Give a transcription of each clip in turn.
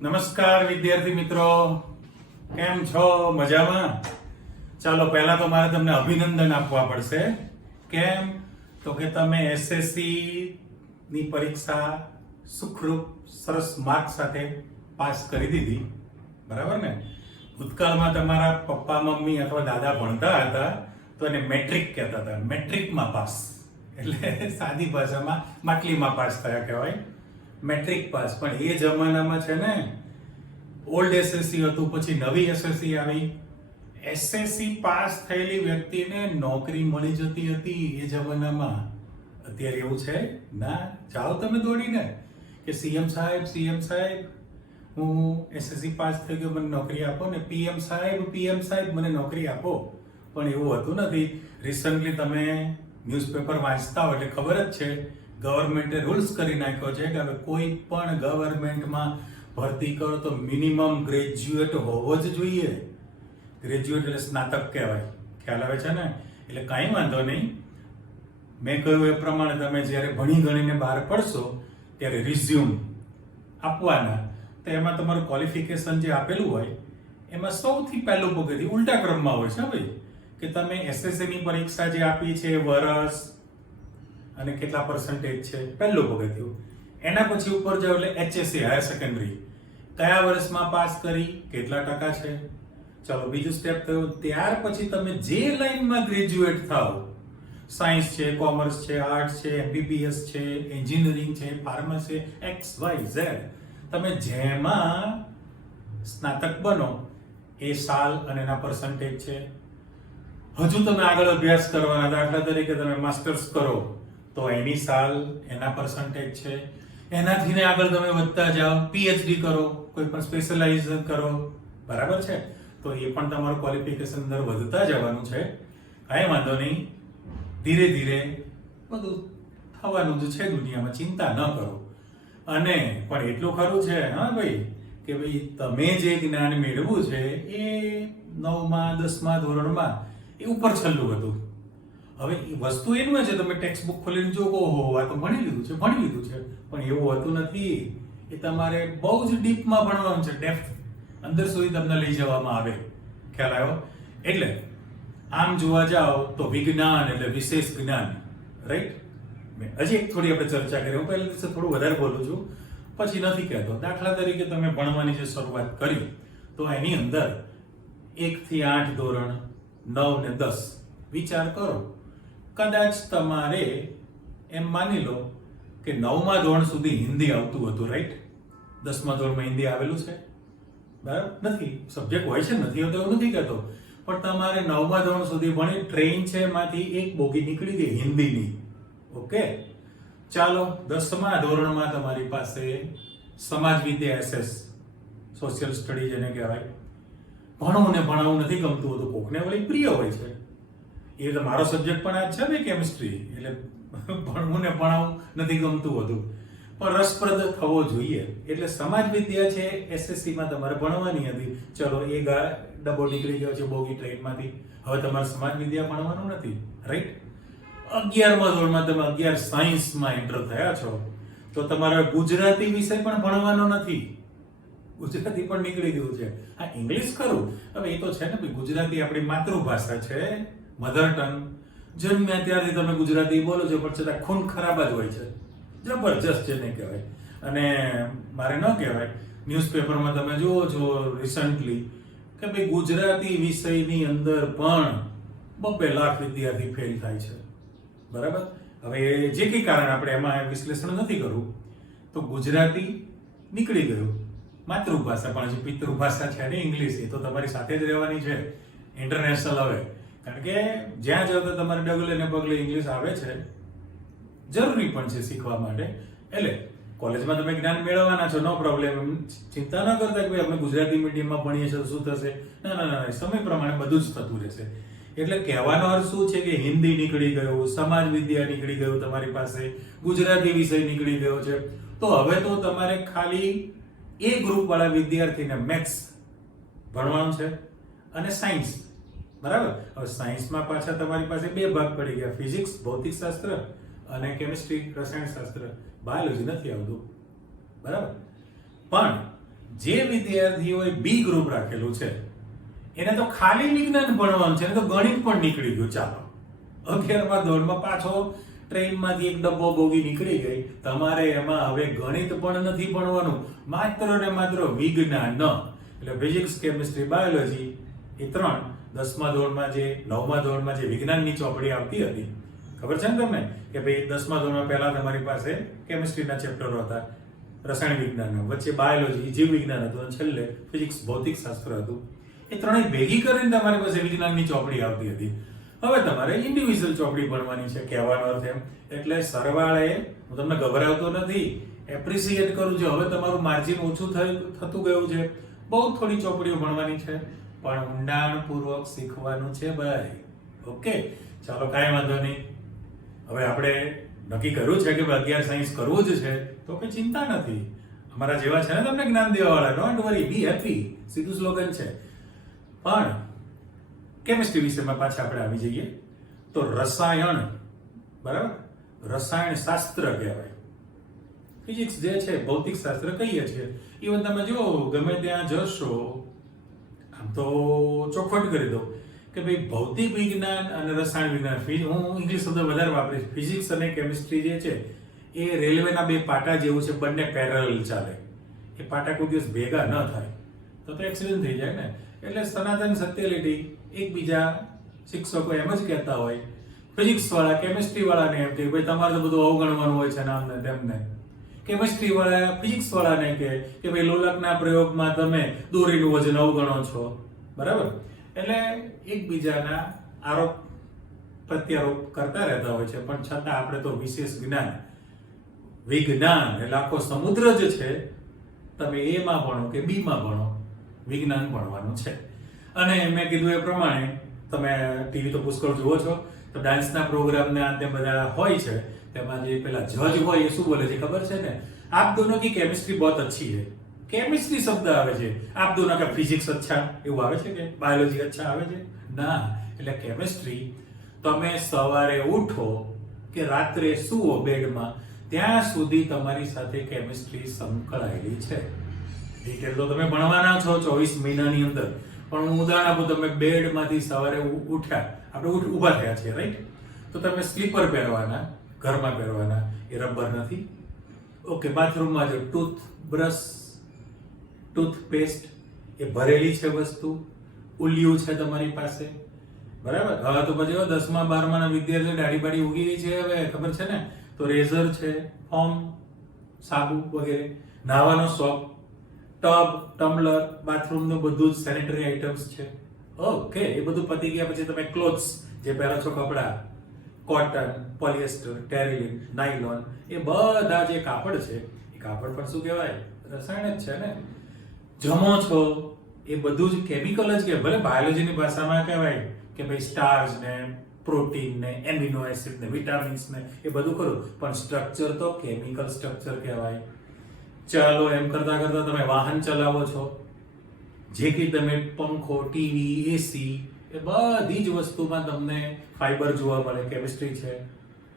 નમસ્કાર વિદ્યાર્થી મિત્રો, કેમ છો? મજામાં? ચાલો પહેલા તો મારે તમને અભિનંદન આપવા પડશે. કેમ? તો કે તમે એસએસસી ની પરીક્ષા સુખરૂપ સરસ માર્ક સાથે પાસ કરી દીધી, બરાબર ને? ભૂતકાળમાં તમારા પપ્પા મમ્મી અથવા દાદા ભણતા હતા તો એને મેટ્રિક કહેતા હતા. મેટ્રિકમાં પાસ એટલે સાદી ભાષામાં માટલીમાં પાસ થયા કહેવાય. Matric pass. પણ એ જમાનામાં છે ને ઓલ્ડ એસએસસી હતું, પછી નવી એસએસસી આવી. એસએસસી પાસ થયેલી વ્યક્તિને નોકરી મળી જતી હતી એ જમાનામાં. અત્યારે એવું છે ના? જાઓ તમે દોડીને કે સીએમ સાહેબ હું એસએસસી પાસ થઈ ગયો, મને નોકરી આપો ને. પીએમ સાહેબ મને નોકરી આપો. પણ એવું હતું નથી. રિસન્ટલી તમે ન્યૂઝપેપર વાંચતા હોય એટલે ખબર જ છે, ગવર્મેન્ટે રૂલ્સ કરી નાખ્યો છે કે હવે કોઈ પણ ગવર્મેન્ટમાં ભરતી કરો તો મિનિમમ ગ્રેજ્યુએટ હોવો જ જોઈએ. ગ્રેજ્યુએટ એટલે સ્નાતક કહેવાય. ખ્યાલ આવે છે ને? એટલે કાંઈ વાંધો નહીં. મેં કહ્યું એ પ્રમાણે તમે જ્યારે ભણી ગણીને બહાર પડશો ત્યારે રિઝ્યુમ આપવાના. તો એમાં તમારું ક્વોલિફિકેશન જે આપેલું હોય એમાં સૌથી પહેલું પગથિયું ઉલટા ક્રમમાં હોય છે ભાઈ, કે તમે એસએસસીની પરીક્ષા જે આપી છે વર્ષ અને કેટલા પર્સન્ટેજ છે, પહેલું પગથિયું. એના પછી ઉપર જાવ એટલે એચએસસી હાયર સેકન્ડરી, કયા વર્ષમાં પાસ કરી, કેટલા ટકા છે. ચલો બીજું સ્ટેપ થયું. ત્યાર પછી તમે જે લાઈનમાં ગ્રેજ્યુએટ થાવ, સાયન્સ છે, કોમર્સ છે, આર્ટ્સ છે, એમબીબીએસ છે, એન્જિનિયરિંગ છે, ફાર્મસી, XYZ, તમે જેમાં સ્નાતક બનો એ સાલ અને એના પર્સન્ટેજ છે. હજુ તમે આગળ અભ્યાસ કરવાના, દાખલા તરીકે તમે માસ્ટર્સ કરો તો એની સાલ, એના પર્સન્ટેજ છે. એનાથી ને આગળ તમે વધતા જાઓ, પીએચડી કરો, કોઈ પણ સ્પેશિયલાઇઝેશન કરો, બરાબર છે? તો એ પણ તમારું ક્વોલિફિકેશન અંદર વધતા જવાનું છે. કાંઈ વાંધો નહીં, ધીરે ધીરે બધું થવાનું જ છે દુનિયામાં, ચિંતા ન કરો. અને પણ એટલું ખરું છે હા ભાઈ, કે ભાઈ તમે જે જ્ઞાન મેળવ્યું છે એ 9મા 10મા ધોરણમાં એ ઉપર છેલ્લું હતું. હવે એ વસ્તુ એનું છે, તમે ટેક્સ્ટ બુક ખોલીને જો ઓહો આ તો ભણી લીધું છે. પણ એવું હોતું નથી. એ તમારે બહુ જ ડીપમાં ભણવાનું છે. ડેપ્થ અંદર સુધી તમને લઈ જવામાં આવે. ખ્યાલ આવ્યો? એટલે આમ જોવા જાઓ તો વિજ્ઞાન એટલે વિશેષ જ્ઞાન, રાઈટ? હજી એક થોડી આપણે ચર્ચા કરીએ. હું પહેલા દિવસે થોડું વધારે બોલું છું, પછી નથી કહેતો. દાખલા તરીકે તમે ભણવાની જે શરૂઆત કરી તો એની અંદર 1 થી 8 ધોરણ, 9 ને 10 વિચાર કરો. કદાચ તમારે એમ માની લો કે 9મા ધોરણ સુધી હિન્દી આવતું હતું, રાઈટ? 10મા ધોરણમાં હિન્દી આવેલું છે? બરાબર નથી. સબ્જેક્ટ હોય છે, નથી આવતો એવું નથી કહેતો. પણ તમારે 9મા ધોરણ સુધી ભણી, ટ્રેન છે એમાંથી એક બોગી નીકળી ગઈ હિન્દીની. ઓકે, ચાલો 10મા ધોરણમાં તમારી પાસે સમાજ વિદ્યા SS, સોશિયલ સ્ટડી જેને કહેવાય, ભણવું ને ભણાવવું નથી ગમતું હતું. કોકને વળી પ્રિય હોય છે. એ તો મારો સબ્જેક્ટ પણ આ છે ને, કેમિસ્ટ્રી. એટલે ભણવું ને ભણાવવું નથી ગમતું હતું, પણ રસપ્રદ થવો જોઈએ. એટલે સમાજ વિદ્યા છે એસએસસીમાં તમારે ભણવાની હતી. ચલો એ ડબ્બો નીકળી ગયો છે બોગી ટ્રેનમાંથી. હવે તમારે સમાજ વિદ્યા ભણવાનું નથી, રાઈટ? 11મા ધોરણમાં તમે 11 સાયન્સમાં એન્ટર થયા છો તો તમારે ગુજરાતી વિષય પણ ભણવાનો નથી. ગુજરાતી પણ નીકળી ગયું છે. હા, ઇંગ્લિશ ખરું. હવે એ તો છે ને, ગુજરાતી આપણી માતૃભાષા છે, મધર ટંગ. જન્મ્યા ત્યારથી તમે ગુજરાતી બોલો છો, પણ છતાં ખૂન ખરાબ જ હોય છે. જબરજસ્ત જેને કહેવાય. અને મારે ન કહેવાય, ન્યૂઝપેપરમાં તમે જુઓ છો રિસન્ટલી કે ભાઈ ગુજરાતી વિષયની અંદર પણ 2 લાખ વિદ્યાર્થી ફેલ થાય છે. બરાબર? હવે જે કંઈ કારણ આપણે એમાં વિશ્લેષણ નથી કરવું. તો ગુજરાતી નીકળી ગયું, માતૃભાષા, પણ હજી પિતૃભાષા છે ને ઇંગ્લિશ. એ તો તમારી સાથે જ રહેવાની છે, ઇન્ટરનેશનલ. હવે કારણ કે જ્યાં જાઓ તો તમારે ડગલે ને પગલે ઇંગ્લિશ આવે છે, જરૂરી પણ છે શીખવા માટે. એટલે કોલેજમાં તમે જ્ઞાન મેળવવાના છો, નો પ્રોબ્લેમ. ચિંતા ન કરતા કે અમે ગુજરાતી મીડિયમમાં ભણીએ છીએ તો શું થશે. ના, સમય પ્રમાણે બધું જ થતું રહેશે. એટલે કહેવાનો અર્થ શું છે કે હિન્દી નીકળી ગયું, સમાજ વિદ્યા નીકળી ગયું, તમારી પાસે ગુજરાતી વિષય નીકળી ગયો છે. તો હવે તો તમારે ખાલી એ ગ્રુપ વાળા વિદ્યાર્થીને મેથ્સ ભણવાનું છે અને સાયન્સ. બરાબર? હવે સાયન્સમાં પાછા તમારી પાસે 2 ભાગ પડી ગયા, ફિઝિક્સ ભૌતિકશાસ્ત્ર અને કેમિસ્ટ્રી રસાયણશાસ્ત્ર. બાયોલોજી નથી આવતું, બરાબર? પણ જે વિદ્યાર્થીઓએ બી ગ્રુપ રાખેલું છે એને તો ખાલી વિજ્ઞાન ભણવાનું છે, એને તો ગણિત પણ નીકળી ગયું. ચાલો 11મા ધોરણમાં પાછો ટ્રેનમાંથી એક ડબ્બો બોગી નીકળી ગઈ. તમારે એમાં હવે ગણિત પણ નથી ભણવાનું, માત્ર ને માત્ર વિજ્ઞાન. એટલે ફિઝિક્સ, કેમિસ્ટ્રી, બાયોલોજી એ 3 10મા ધોરણમાં જે 9મા ધોરણમાં જે વિજ્ઞાનની ચોપડી આવતી હતી, ખબર છે ને તમને કે ભાઈ 10મા ધોરણમાં પહેલા તમારી પાસે કેમિસ્ટ્રીના ચેપ્ટરો હતા, રસાયણ વિજ્ઞાનના, વચ્ચે બાયોલોજી, જીવ વિજ્ઞાન હતું, અને છેલ્લે ફિઝિક્સ, ભૌતિક શાસ્ત્ર હતું. એ ત્રણેય ભેગી કરીને તમારી પાસે વિજ્ઞાનની ચોપડી આવતી હતી. હવે તમારે ઇન્ડિવિજ્યુઅલ ચોપડી ભણવાની છે, કહેવાનો અર્થ એમ. એટલે સરવાળે હું તમને ગભરાવતો નથી, એપ્રિશિએટ કરું છું. હવે તમારું માર્જિન ઓછું થતું ગયું છે, બહુ થોડી ચોપડીઓ ભણવાની છે, પણ ઊંડાણપૂર્વક શીખવાનું છે ભાઈ. ઓકે, ચાલો કાંઈ વાંધો નહીં. હવે આપણે નક્કી કર્યું છે કે 11 સાયન્સ કરવું જ છે, તો કઈ ચિંતા નથી. અમારા જેવા છે ને તમને જ્ઞાન દેવાવાળા, ડોન્ટ વરી, બી હેપી, સીધું સ્લોગન છે. પણ કેમિસ્ટ્રી વિષયમાં પાછા આપણે આવી જઈએ તો રસાયણ, બરાબર, રસાયણ શાસ્ત્ર કહેવાય. ફિઝિક્સ જે છે ભૌતિક શાસ્ત્ર કહીએ છીએ. ઇવન તમે જો ગમે ત્યાં જશો, આમ તો ચોખવટ કરી દો કે ભાઈ ભૌતિક વિજ્ઞાન અને રસાયણ વિજ્ઞાન, હું ઇંગ્લિશ શબ્દ વધારે વાપરીશ, ફિઝિક્સ અને કેમિસ્ટ્રી જે છે એ રેલવેના 2 પાટા જેવું છે, બંને પેરેલલ ચાલે. એ પાટા કોઈ દિવસ ભેગા ન થાય તો એક્સિડન્ટ થઈ જાય ને. એટલે સનાતન સત્યલિટી, એકબીજા શિક્ષકો એમ જ કહેતા હોય, ફિઝિક્સ વાળા કેમિસ્ટ્રી વાળાને એમ કે ભાઈ તમારે તો બધું અવગણવાનું હોય છે નામને તેમને. કેમિસ્ટ્રી વાળા ફિઝિક્સ વાળાને કે ભાઈ લોલકના પ્રયોગમાં તમે દોરીનું વજન અવગણો છો, બરાબર. એટલે એકબીજાના આરોપ પ્રત્યારોપ કરતા રહેતા હોય છે, પણ છતાં આપણે તો વિશેષ જ્ઞાન, વિજ્ઞાન એટલે આખો સમુદ્ર જ છે. તમે એમાં ભણો કે બીમાં ભણો, વિજ્ઞાન ભણવાનું છે. અને મેં કીધું એ પ્રમાણે તમે ટીવી તો પુષ્કળ જુઓ છો, તો ડાન્સના પ્રોગ્રામને અંતે બધા હોય છે, તેમાં જે પેલા જજ હોય એ શું બોલે છે ખબર છે ને? આપ દોનો કી કેમિસ્ટ્રી બહુત અચ્છી है. કેમિસ્ટ્રી શબ્દ આવે છે. આપ દોનો કા ફિઝિક્સ અચ્છા એવું આવે છે કે બાયોલોજી અચ્છા આવે છે? ના. એટલે કેમિસ્ટ્રી તમે સવારે ઉઠો કે રાત્રે સુવો બેડમાં, ત્યાં સુધી તમારી સાથે કેમિસ્ટ્રી સંકળાયેલી છે. ડિટેલ તો તમે ભણવાના છો 24 મહિનાની અંદર, પણ હું ઉદાહરણ આપું. તમે બેડમાંથી સવારે ઉઠ્યા, આપણે ઊભા થયા છીએ, રાઈટ? તો તમે સ્લીપર પહેરવાના, ઘરમાં પહેરવાના, એ રબર નથી. ઓકે, બાથરૂમમાં જો ટૂથબ્રશ, ટૂથપેસ્ટ એ ભરેલી છે વસ્તુ, ઉલિયું છે તમારી પાસે, બરાબર. હવે તો પછી 10મા 12માના વિદ્યાર્થીઓ દાઢી બાડી ઉગી ગઈ છે હવે, ખબર છે ને? તો રેઝર છે, ફોર્મ, સાબુ વગેરે, નાવાનો સોપ, ટબ, ટમ્બલર, બાથરૂમનું બધું જ સેનિટરી આઇટમ્સ છે. ઓકે, એ બધું પતી ગયા પછી તમે ક્લોથ્સ જે પહેરો છો, કપડા, કોટન, પોલિએસ્ટર, ટેરિલિન, નાયલોન, એ બધા જે કાપડ છે, એ કાપડ પણ શું કહેવાય? રસાયણ જ છે ને. જમો છો એ બધું જ કેમિકલ જ કે, ભલે બાયોલોજીની ભાષામાં કહેવાય કે ભાઈ સ્ટાર્ચ ને પ્રોટીન ને એમિનો એસિડ ને વિટામિન્સ ને એ બધું ખરું, પણ સ્ટ્રક્ચર તો કેમિકલ સ્ટ્રક્ચર કહેવાય. ચાલો એમ કરતા કરતા તમે વાહન ચલાવો છો, જે કે તમે પંખો, ટીવી, એસી, એ બધી જ વસ્તુમાં તમને ફાઈબર જોવા મળે, કેમિસ્ટ્રી છે,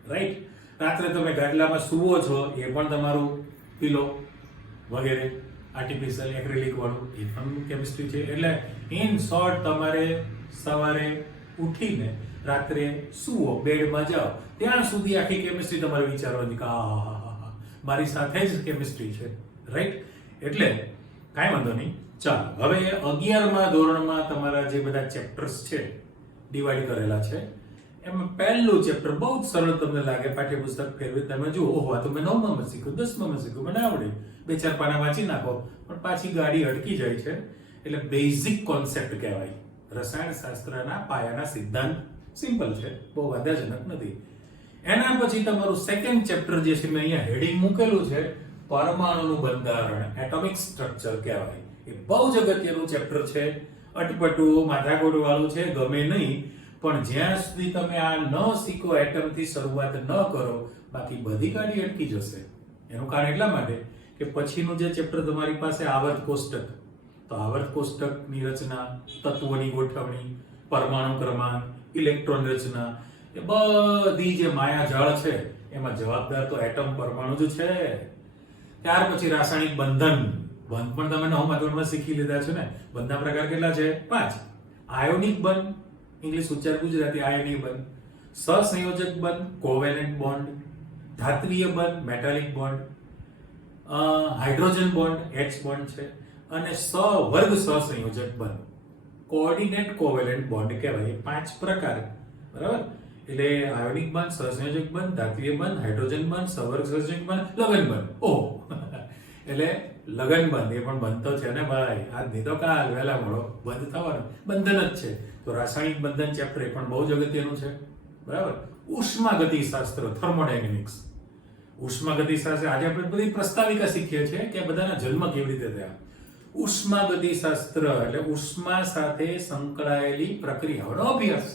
રાઈટ? રાત્રે તમે ગાદલામાં સૂવો છો, એ પણ તમારું પીલો વગેરે આર્ટિફિશિયલ એક્રેલિક વાળું, એ પણ કેમિસ્ટ્રી છે. એટલે ઇન શોર્ટ તમારે સવારે ઉઠીને રાત્રે સૂવો, બેડમાં જાઓ, ત્યાં સુધી આખી કેમિસ્ટ્રી તમારે વિચારવાની કે મારી સાથે જ કેમિસ્ટ્રી છે, રાઈટ? એટલે કાંઈ વાંધો નહીં. ચાલો હવે 11મા ધોરણમાં તમારા જે બધા ચેપ્ટર્સ છે ડિવાઈડ કરેલા છે, એમાં પહેલું ચેપ્ટર બહુ જ સરળ તમને લાગે, પાઠ્યપુસ્તક ફેરવી તમે જુઓ, ઓહો આ તો મેં 9મામાં શીખ્યું, 10મામાં શીખ્યું, મને આવડે, 2-4 પાના વાંચી નાખો, પણ પાછી ગાડી અટકી જાય છે. એટલે બેઝિક કોન્સેપ્ટ કહેવાય. રસાયણ શાસ્ત્રના પાયાના સિદ્ધાંત સિમ્પલ છે, બહુ વાદાજનક નથી. એના પછી તમારું સેકન્ડ ચેપ્ટર જે છે, મેં અહીંયા હેડિંગ મૂકેલું છે, પરમાણુનું બંધારણ, એટોમિક સ્ટ્રક્ચર કહેવાય. એ બહુ જ અગત્યનું ચેપ્ટર છે. અટપટું, માથાકોટ વાળું છે, ગમે નહીં, પણ જ્યાં સુધી તમે આ ન શીખો, એટમથી શરૂઆત ન કરો, બાકી બધી ગાડી અટકી જશે. એનું કારણ એટલા માટે કે પછીનું જે ચેપ્ટર તમારી પાસે આવર્ત કોષ્ટક, તો આવર્ત કોષ્ટકની રચના, તત્વોની ગોઠવણી, પરમાણુ ક્રમાંક, ઇલેક્ટ્રોન રચના, એ બધી જે માયાજાળ છે એમાં જવાબદાર તો એટમ, પરમાણુ જ છે. ત્યાર પછી રાસાયણિક બંધન, બંધ પણ તમે નવમા ધોરણમાં શીખી લીધા છે ને. બંધના પ્રકાર કેટલા છે? 5. આયોનિક બંધ, ઇંગ્લિશ ઉચ્ચાર ગુજરાતી આયનીય બંધ, સહસંયોજક બંધ કોવેલેન્ટ બોન્ડ, ધાત્વીય બંધ metallic bond, hydrogen bond H bond છે, અને સહવર્ગ સહસંયોજક બંધ કોઓર્ડિનેટ કોવેલેન્ટ બોન્ડ કહેવાય. 5 પ્રકાર, બરાબર. એટલે આયોનિક બંધ, સહસંયોજક બંધ, ધાત્વીય બંધ, હાઇડ્રોજન બંધ, સહવર્ગ સહસંયોજક બંધ, લગન બંધ. ઓહ એટલે લગન બંધ એ પણ બંધ તો છે ને ભાઈ. આજ નહીં તો કાલ વહેલા મોડો બંધ થવાનો, બંધન જ છે. તો રાસાયણિક બંધન ચેપ્ટર એ પણ બહુ જ અગત્યનું છે, બરાબર. ઉષ્માગતિશાસ્ત્ર થર્મોડાયનેમિક્સ, ઉષ્માગતિશાસ્ત્ર આજે આપણે બધી પ્રસ્તાવિકા શીખીએ છીએ કે બધાના જન્મ કેવી રીતે થયા. ઉષ્માગતિશાસ્ત્ર એટલે ઉષ્મા સાથે સંકળાયેલી પ્રક્રિયાઓનો અભ્યાસ,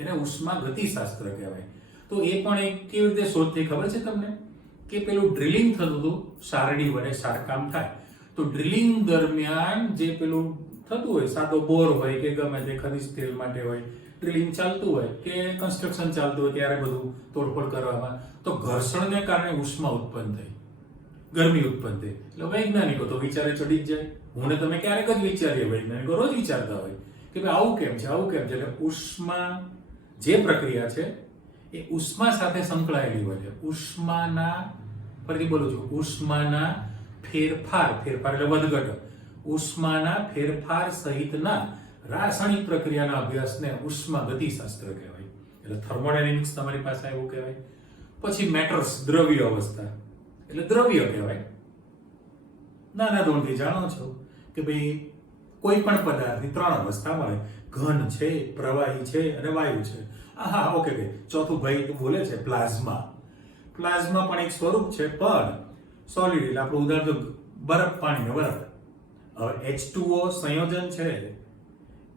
એને ઉષ્માગતિશાસ્ત્ર કહેવાય. તો એ પણ એક કેવી રીતે શોધ થઈ ખબર છે તમને? કે પેલું ડ્રિલિંગ થતું હતું, સારડી વડે સારકામ થાય, તો ડ્રિલિંગ દરમિયાન જે પેલું થતું હોય, સાદો બોર હોય કે ગમે તે ખનિજ તેલ માટે હોય, ડ્રિલિંગ ચાલતું હોય કે કન્સ્ટ્રક્શન ચાલતું હોય ત્યારે બધું તોડફોડ કરવામાં, તો ઘર્ષણને કારણે ઉષ્મા ઉત્પન્ન થઈ, ગરમી ઉત્પન્ન થઈ. એટલે વૈજ્ઞાનિકો તો વિચારે ચડી જ જાય. હું ને તમે ક્યારેક જ વિચારીએ, વૈજ્ઞાનિકો રોજ વિચારતા હોય કે ભાઈ આવું કેમ છે, આવું કેમ છે. એટલે ઉષ્મા જે પ્રક્રિયા છે એ ઉષ્મા સાથે સંકળાયેલી હોય છે. ઉષ્માના, ફરીથી બોલું છું, ઉષ્માના ફેરફાર એટલે વધઘટ, ઉષ્માના ફેરફાર સહિતના રાસાયણિક પ્રક્રિયાના અભ્યાસને ઉષ્માગતિશાસ્ત્ર કહેવાય. એટલે થર્મોડાયનેમિક્સ તમારી પાસે એવું કહેવાય. પછી મેટર્સ, દ્રવ્ય અવસ્થા એટલે દ્રવ્ય કહેવાય. નાના ધોરણથી જાણો છો કે ભાઈ કોઈ પણ પદાર્થની 3 અવસ્થા મળે, ઘન છે, પ્રવાહી છે અને વાયુ છે. હા ઓકે. ચોથું ભાઈ બોલે છે પ્લાઝમા. પ્લાઝમા પણ એક સ્વરૂપ છે, પણ સોલિડ એટલે આપણું ઉદાહરણ બરફ, પાણીનો બરફ. હવે H2O સંયોજન છે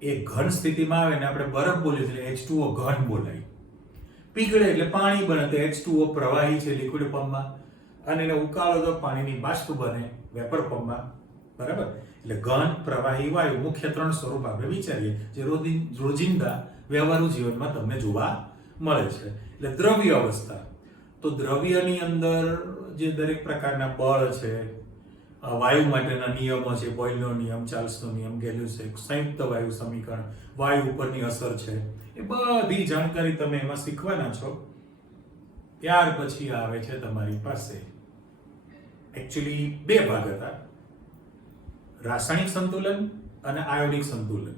એ ઘન સ્થિતિમાં આવે ને આપણે બરફ બોલીએ એટલે H2O ઘન બોલાય. પીગળે એટલે પાણી બને તો H2O પ્રવાહી છે લિક્વિડ ફોર્મમાં, અને એને ઉકાળો તો પાણીની બાષ્પ બને વેપર ફોર્મમાં, બરાબર. એટલે ઘન, પ્રવાહી, વાયુ મુખ્ય 3 સ્વરૂપ આપણે વિચારીએ જે રોજિંદા વ્યવહારુ જીવનમાં તમને જોવા મળે છે. એટલે દ્રવ્ય અવસ્થા, તો દ્રવ્યની અંદર જે દરેક પ્રકારના બળ છે, વાયુ માટેના નિયમો છે, બોયલનો નિયમ, ચાર્લ્સનો નિયમ, ગેલ્યુસેક, સંયુક્ત વાયુ સમીકરણ, વાયુ ઉપરની અસર છે, એ બધી જાણકારી તમે એમાં શીખવાના છો. ત્યાર પછી આવે છે તમારી પાસે એકચ્યુઅલી 2 ભાગ હતા, રાસાયણિક સંતુલન અને આયોનિક સંતુલન,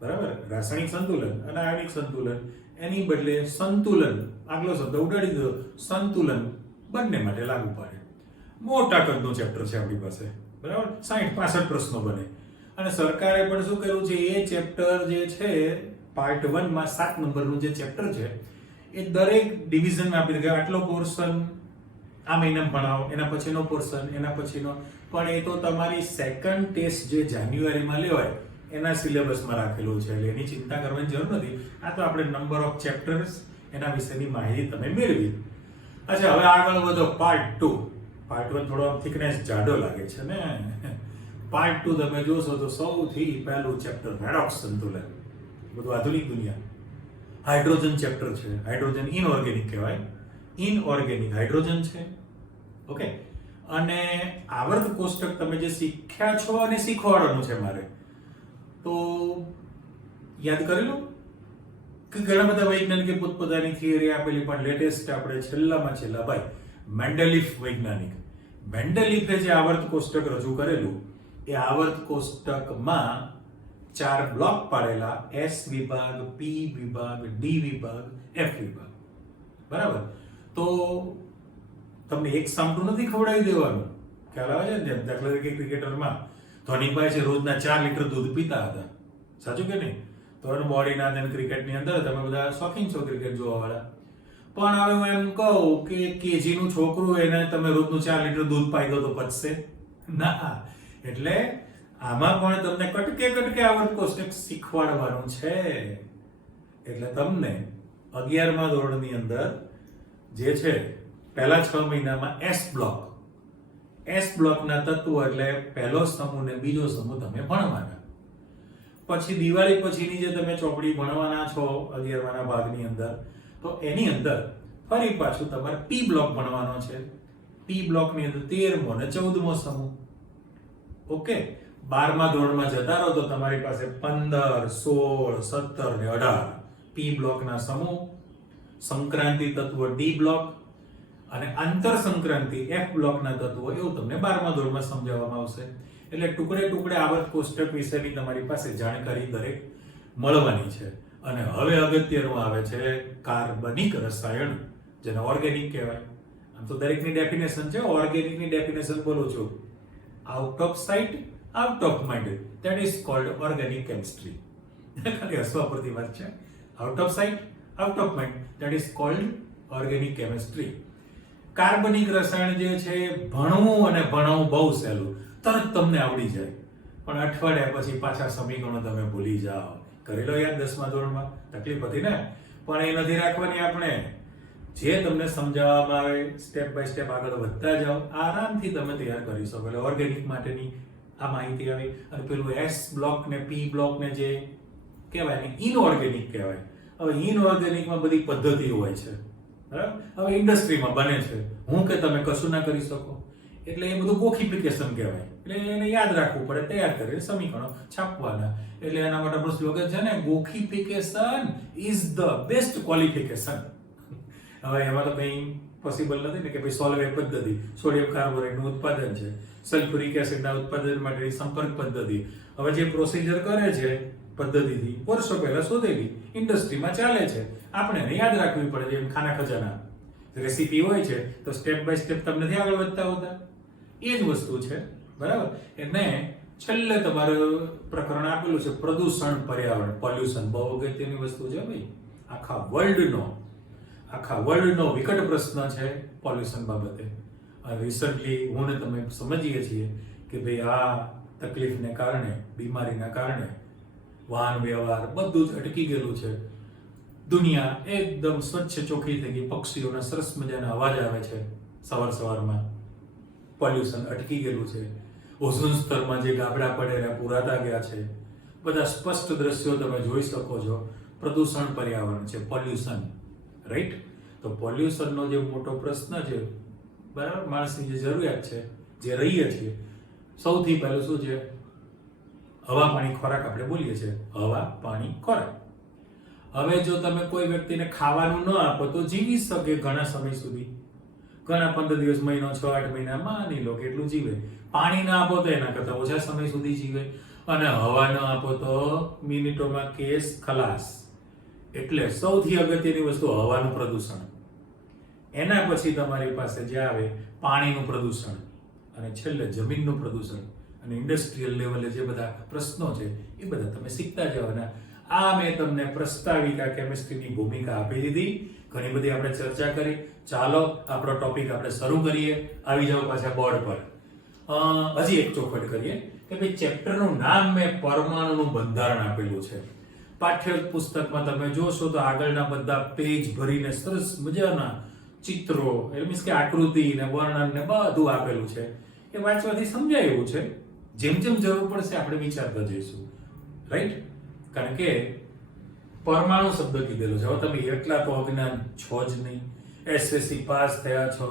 બરાબર. રાસાયણિક સંતુલન અને આયોનિક સંતુલન, એની બદલે સંતુલન આગલો શબ્દ ઉડાડી દીધો, સંતુલન બંને માટે લાગુ પડે. મોટા કદનું ચેપ્ટર છે આપણી પાસે, બરાબર. 60-65 પ્રશ્નો બને. અને સરકારે પણ શું કર્યું છે, એ ચેપ્ટર જે છે પાર્ટ 1 માં 7 નંબરનું જે ચેપ્ટર છે એ દરેક ડિવિઝનમાં આપી દીધું. આટલો પોર્શન આ મહિનામાં ભણાવો, એના પછીનો પોર્શન, એના પછીનો. પણ એ તો તમારી સેકન્ડ ટેસ્ટ જે જાન્યુઆરીમાં લેવાય એના સિલેબસમાં રાખેલું છે, એટલે એની ચિંતા કરવાની જરૂર નથી. આ તો આપણે નંબર ઓફ ચેપ્ટર્સ એના વિશેની માહિતી તમે મેળવી. અચ્છા, હવે આગળ વધો પાર્ટ 2. પાર્ટ 1 થોડો થિકનેસ જાડો લાગે છે ને. પાર્ટ 2 તમે જોશો તો સૌથી પહેલું ચેપ્ટર રેડોક્સ સંતુલન, બધું આધુનિક દુનિયા. હાઇડ્રોજન ચેપ્ટર છે. હાઇડ્રોજન ઇનઓર્ગેનિક કહેવાય, ઇનઓર્ગેનિક હાઇડ્રોજન છે, ઓકે. અને આવર્ત કોષ્ટક તમે જે શીખ્યા છો અને શીખવાડવાનું છે મારે, તો યાદ કરી લો કે ઘણા બધા વૈજ્ઞાનિકે પોતપોતાની થિયરી આપેલી, પણ લેટેસ્ટ આપણે છેલ્લામાં છેલ્લા ભાઈ મેન્ડેલિફ વૈજ્ઞાનિક, મેન્ડેલિફે જે આવર્ત કોષ્ટક રજૂ કરેલું, એ આવર્ત કોષ્ટકમાં 4 બ્લોક પાડેલા, S વિભાગ, P વિભાગ, D વિભાગ, F વિભાગ, બરાબર. તો તમને એક સામટું નથી ખવડાવી દેવાનું, ખ્યાલ આવે છે ને. દાખલા તરીકે ક્રિકેટરમાં ધોનીભાઈ છે રોજના 4 લીટર દૂધ પીતા હતા, સાચું કે નહીં? તો એનું બોડીના અંદર ક્રિકેટની અંદર તમે બધા શોખીન છો ક્રિકેટ જોવા વાળા. પણ હવે હું એમ કહું કે કેજીનું છોકરું એને તમે રોજનું 4 લીટર દૂધ પાઈ દો તો પચશે ના. એટલે આમાં પણ તમને કટકે આવર્ત કોષ્ટક શીખવાડવાનું છે. એટલે તમને 11મા ધોરણની અંદર જે છે પહેલા 6 મહિનામાં S બ્લોકના તત્વો એટલે પહેલો સમૂહ ને બીજો સમૂહ તમે ભણવાના. પછી દિવાળી પછીની જે તમે ચોપડી ભણવાના છો 11માના ભાગની અંદર, તો એની અંદર ફરી પાછું તમારે P બ્લોક ભણવાનો છે. P બ્લોકની અંદર 13મો અને 14મો સમૂહ, ઓકે 12મા ધોરણમાં જતા રહો તો તમારી પાસે 15, 16, 17 ને 18 પી બ્લોકના સમૂહ, સંક્રાંતિ તત્વો ડી બ્લોક અને આંતર સંક્રાંતિ એફ બ્લોકના તત્વો એવું તમને 12મા ધોરણમાં સમજાવવામાં આવશે. એટલે ટુકડે ટુકડે આવર્ત કોષ્ટક વિશેની તમારી પાસે જાણકારી દરેક મળવાની છે. અને હવે અગત્યનું આવે છે કાર્બનિક રસાયણ, જેને ઓર્ગેનિક કહેવાય. આમ તો દરેકની ડેફિનેશન છે, ઓર્ગેનિકની ડેફિનેશન બોલું છું. Out of site, out of mind, that is called organic chemistry. ખાલી હસવા પરથી વાત છે. Out of site, out of mind, that is called organic chemistry. કાર્બનિક રસાયણ જે છે ભણવું અને ભણાવવું બહુ સહેલું, તરત તમને આવડી જાય. પણ અઠવાડિયા પછી પાછા સમીકરણો તમે ભૂલી જાઓ. કરેલો યાદ 10મા ધોરણમાં, તકલીફ હતી ને. પણ એ નથી રાખવાની આપણે. જે તમને સમજાવવામાં આવે સ્ટેપ બાય સ્ટેપ આગળ વધતા જાઓ, આરામથી તમે તૈયાર કરી શકો. એટલે ઓર્ગેનિક માટેની આ માહિતી આવી. અને પેલું એસ બ્લોક ને પી બ્લોક ને જે કહેવાય ને ઇનઓર્ગેનિક કહેવાય. હવે ઇનઓર્ગેનિકમાં બધી પદ્ધતિઓ હોય છે, બરાબર. હવે ઇન્ડસ્ટ્રીમાં બને છે, હું કે તમે કશું ના કરી શકો. એટલે એ બધું ગોખિફિકેશન કહેવાય. એટલે એને યાદ રાખવું પડે, તૈયાર કરીને સમીકરણો છાપવાના. એટલે એના માટે આપણું સ્લોગન છે ને, ગોખિફિકેશન ઇઝ ધ બેસ્ટ ક્વોલિફિકેશન. હવે એમાં તો કંઈ પોસિબલ નથી ને કે ભાઈ સોલ્વેટ પદ્ધતિ, સોડિયમ કાર્બોનેટનું ઉત્પાદન છે, સલ્ફ્યુરિક એસિડના ઉત્પાદન માટેની સંપર્ક પદ્ધતિ. હવે જે પ્રોસિજર કરે છે પદ્ધતિથી વર્ષો પહેલા શોધેલી, ઇન્ડસ્ટ્રીમાં ચાલે છે, આપણે એને યાદ રાખવી પડે. એમ ખાના ખજાના રેસીપી હોય છે તો સ્ટેપ બાય સ્ટેપ તમને નથી આગળ વધતા હોતા. એ જ વસ્તુ છે, બરાબર. એટલે છેલ્લે તમારું પ્રકરણ આપેલું છે પ્રદૂષણ પર્યાવરણ, પોલ્યુશન. બહુ અગત્યની વસ્તુ છે ભાઈ. આખા વર્લ્ડનો વિકટ પ્રશ્ન છે પોલ્યુશન બાબતે. રિસન્ટલી હું ને તમે સમજીએ છીએ કે ભાઈ આ તકલીફને કારણે, બીમારીના કારણે વાહન વ્યવહાર બધું જ અટકી ગયેલું છે. દુનિયા એકદમ સ્વચ્છ ચોખ્ખી થઈ ગઈ. પક્ષીઓના સરસ મજાના અવાજ આવે છે સવારમાં. પોલ્યુશન અટકી ગયેલું છે. ઓઝોન સ્તરમાં જે ગાબડા પડેલા પૂરાતા ગયા છે. બધા સ્પષ્ટ દ્રશ્યો તમે જોઈ શકો છો. પ્રદૂષણ પર્યાવરણ છે, પોલ્યુશન, રાઈટ. તો પોલ્યુશનનો જે મોટો પ્રશ્ન છે, બરાબર, માણસની જે જરૂરિયાત છે, જે રહીએ છીએ, સૌથી પહેલું શું છે? હવા, પાણી, ખોરાક. આપણે બોલીએ છીએ હવા, પાણી, ખોરાક. હવે જો તમે કોઈ વ્યક્તિને ખાવાનું ન આપો તો જીવી શકે ઘણા સમય સુધી, ઘણા 15 દિવસ, મહિનો, 6-8 મહિના, માની લો કે એટલું જીવે. પાણી ના આપો તો એના કરતા ઓછા સમય સુધી જીવે. અને હવા ન આપો તો મિનિટોમાં કેસ ખલાસ. એટલે સૌથી અગત્યની વસ્તુ હવાનું પ્રદૂષણ. એના પછી તમારી પાસે જે આવે પાણીનું પ્રદૂષણ, અને છેલ્લે જમીનનું પ્રદૂષણ. અને ઇન્ડસ્ટ્રીયલ લેવલે જે બધા પ્રશ્નો છે એ બધા તમે શીખતા જવાના. આ મેં તમને પ્રસ્તાવિકા કેમિસ્ટ્રીની ભૂમિકા આપી દીધી. ઘણી બધી આપણે ચર્ચા કરી. ચાલો આપણો ટોપિક આપણે શરૂ કરીએ. આવી જાઓ પાછા બોર્ડ પર. હજી એક ચોખવટ કરીએ કે ભાઈ ચેપ્ટરનું નામ મેં પરમાણુનું બંધારણ આપેલું છે. પાઠ્ય પુસ્તકમાં તમે જોશો તો આગળના બધા પેજ ભરીને સરસ મજાના ચિત્રો, એટલે મીન્સ કે આકૃતિ ને વર્ણન ને બધું આપેલું છે. એ વાંચવાથી સમજાય એવું છે. જેમ જેમ જરૂર પડશે આપણે વિચારતા જઈશું, રાઈટ. કારણ કે પરમાણુ શબ્દ કીધેલો છે. હવે તમે એટલા તો અજ્ઞાન છો જ નહીં. એસએસસી પાસ થયા છો,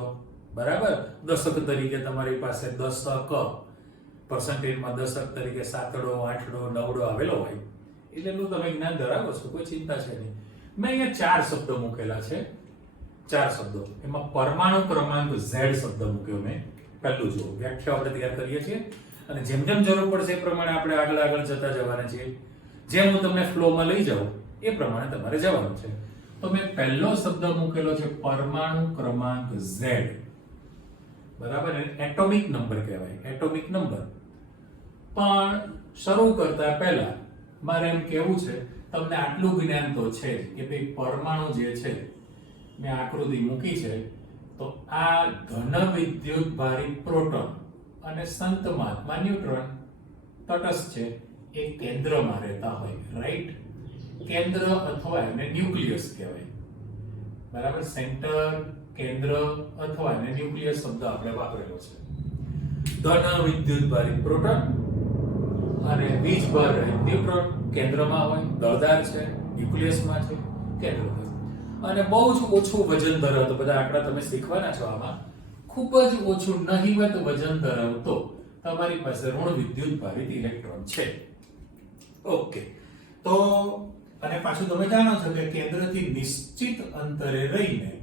બરાબર. દશક તરીકે તમારી પાસે દશક, પર્સન્ટેજમાં દશક તરીકે 7ડો, 8ડો, 9ડો આવેલો હોય, એટલું તમે જ્ઞાન ધરાવો છો, કોઈ ચિંતા છે નહીં. મેં અહીંયા 4 શબ્દો મૂકેલા છે. 4 શબ્દો. એમાં પરમાણુ ક્રમાંક Z શબ્દ મૂક્યો મેં. પહેલું જો વ્યાખ્યા આપણે તૈયાર કરીએ છીએ, અને જેમ જેમ જરૂર પડશે એ પ્રમાણે આપણે આગળ જતા જવાના છીએ. જેમ હું તમને ફ્લોમાં લઈ જાઉં એ પ્રમાણે તમારે જવાનું છે. તો મેં પહેલો શબ્દ મૂકેલો છે પરમાણુ ક્રમાંક Z, બરાબર. એટોમિક નંબર કહેવાય, એટોમિક નંબર. પણ શરૂ કરતા પહેલા મારે એમ કહેવું છે, તમને આટલું જ્ઞાન તો છે કે ભાઈ પરમાણુ જે છે, મેં આકૃતિ મૂકી છે, તો આ ઘન વિદ્યુત ભારી પ્રોટોન અને સંતમાત્મા ન્યુટ્રોન તટસ્થ છે, એ કેન્દ્રમાં રહેતા હોય, રાઈટ. કેન્દ્ર અથવા એને ન્યુક્લિયસ કહેવાય, બરાબર. સેન્ટર, કેન્દ્ર અથવા એને ન્યુક્લિયસ શબ્દ આપણે વાપરેલો છે. ધન વિદ્યુત ભારી પ્રોટોન અને વીજભાર રહિત ન્યુટ્રોન કેન્દ્રમાં હોય, દળદાર છે, ન્યુક્લિયસમાં છે, કેન્દ્ર. અને બહુ જ ઓછું વજન ધરાવતો, બધા આંકડા તમે શીખવાના છો આમાં, ખૂબ જ ઓછું નહિવત વજન ધરાવતો તમારી પાસે ઋણ વિદ્યુત ભારિત ઇલેક્ટ્રોન છે. ઓકે, તો અને પાછું તમે જાણો છો કે કેન્દ્રથી નિશ્ચિત અંતરે રહીને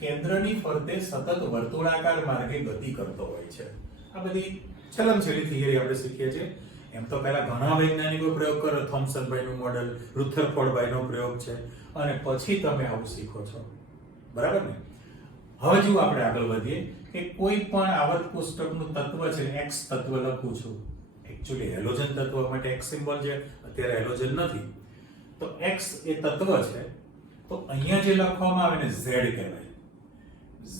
કેન્દ્રની ફરતે સતત વર્તુળાકાર માર્ગે ગતિ કરતો હોય છે. આ બધી ચલનશીલી થિયરી આપણે શીખીએ છીએ. એમ તો પહેલા ઘણા વૈજ્ઞાનિકો પ્રયોગ કર્યો, થોમ્સનભાઈનું મોડેલ, રુથરફોર્ડભાઈનો પ્રયોગ છે, અને પછી તમે આવું શીખો છો. બરાબર ને? હવે જો આપણે આગળ વધીએ કે કોઈ પણ આવર્ત કોષ્ટકનું તત્વ છે, x તત્વ લખું છું. એકચ્યુઅલી હેલોજન તત્વ માટે x સિમ્બોલ છે, અત્યારે હેલોજન નથી. તો x એ તત્વ છે, તો અહીંયા જે લખવામાં આવે ને z કહેવાય.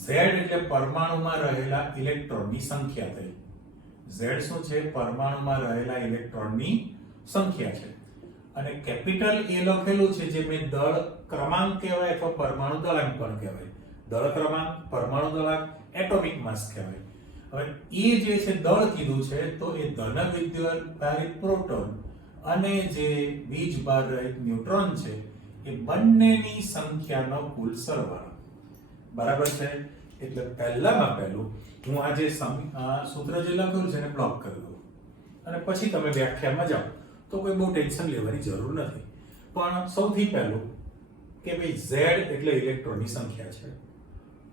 z એટલે પરમાણુમાં રહેલા ઇલેક્ટ્રોનની સંખ્યા થઈ. z શું છે? પરમાણુમાં રહેલા ઇલેક્ટ્રોનની સંખ્યા છે. અને કેપિટલ A લખેલું છે જે મેં દળ ક્રમાંક કહેવાય અથવા પરમાણુ દળાંક પણ કહેવાય. દળ ક્રમાંક, પરમાણુ દળાંક, એટોમિક માસ કહેવાય. હવે એ જે છે દળ કીધું છે, તો એ ધન વિદ્યુત ભારિત પ્રોટોન અને જે બીજ ભાર રહિત ન્યુટ્રોન છે એ બંનેની સંખ્યાનો કુલ સરવાળો. બરાબર છે? એટલે પહેલામાં પહેલું હું આ જે સૂત્ર જે લખેલું છે એને બ્લોક કરી દઉં અને પછી તમે વ્યાખ્યામાં જાઓ તો કોઈ બહુ ટેન્શન લેવાની જરૂર નથી. પણ સૌથી પહેલું કે ભાઈ z એટલે ઇલેક્ટ્રોનની સંખ્યા છે,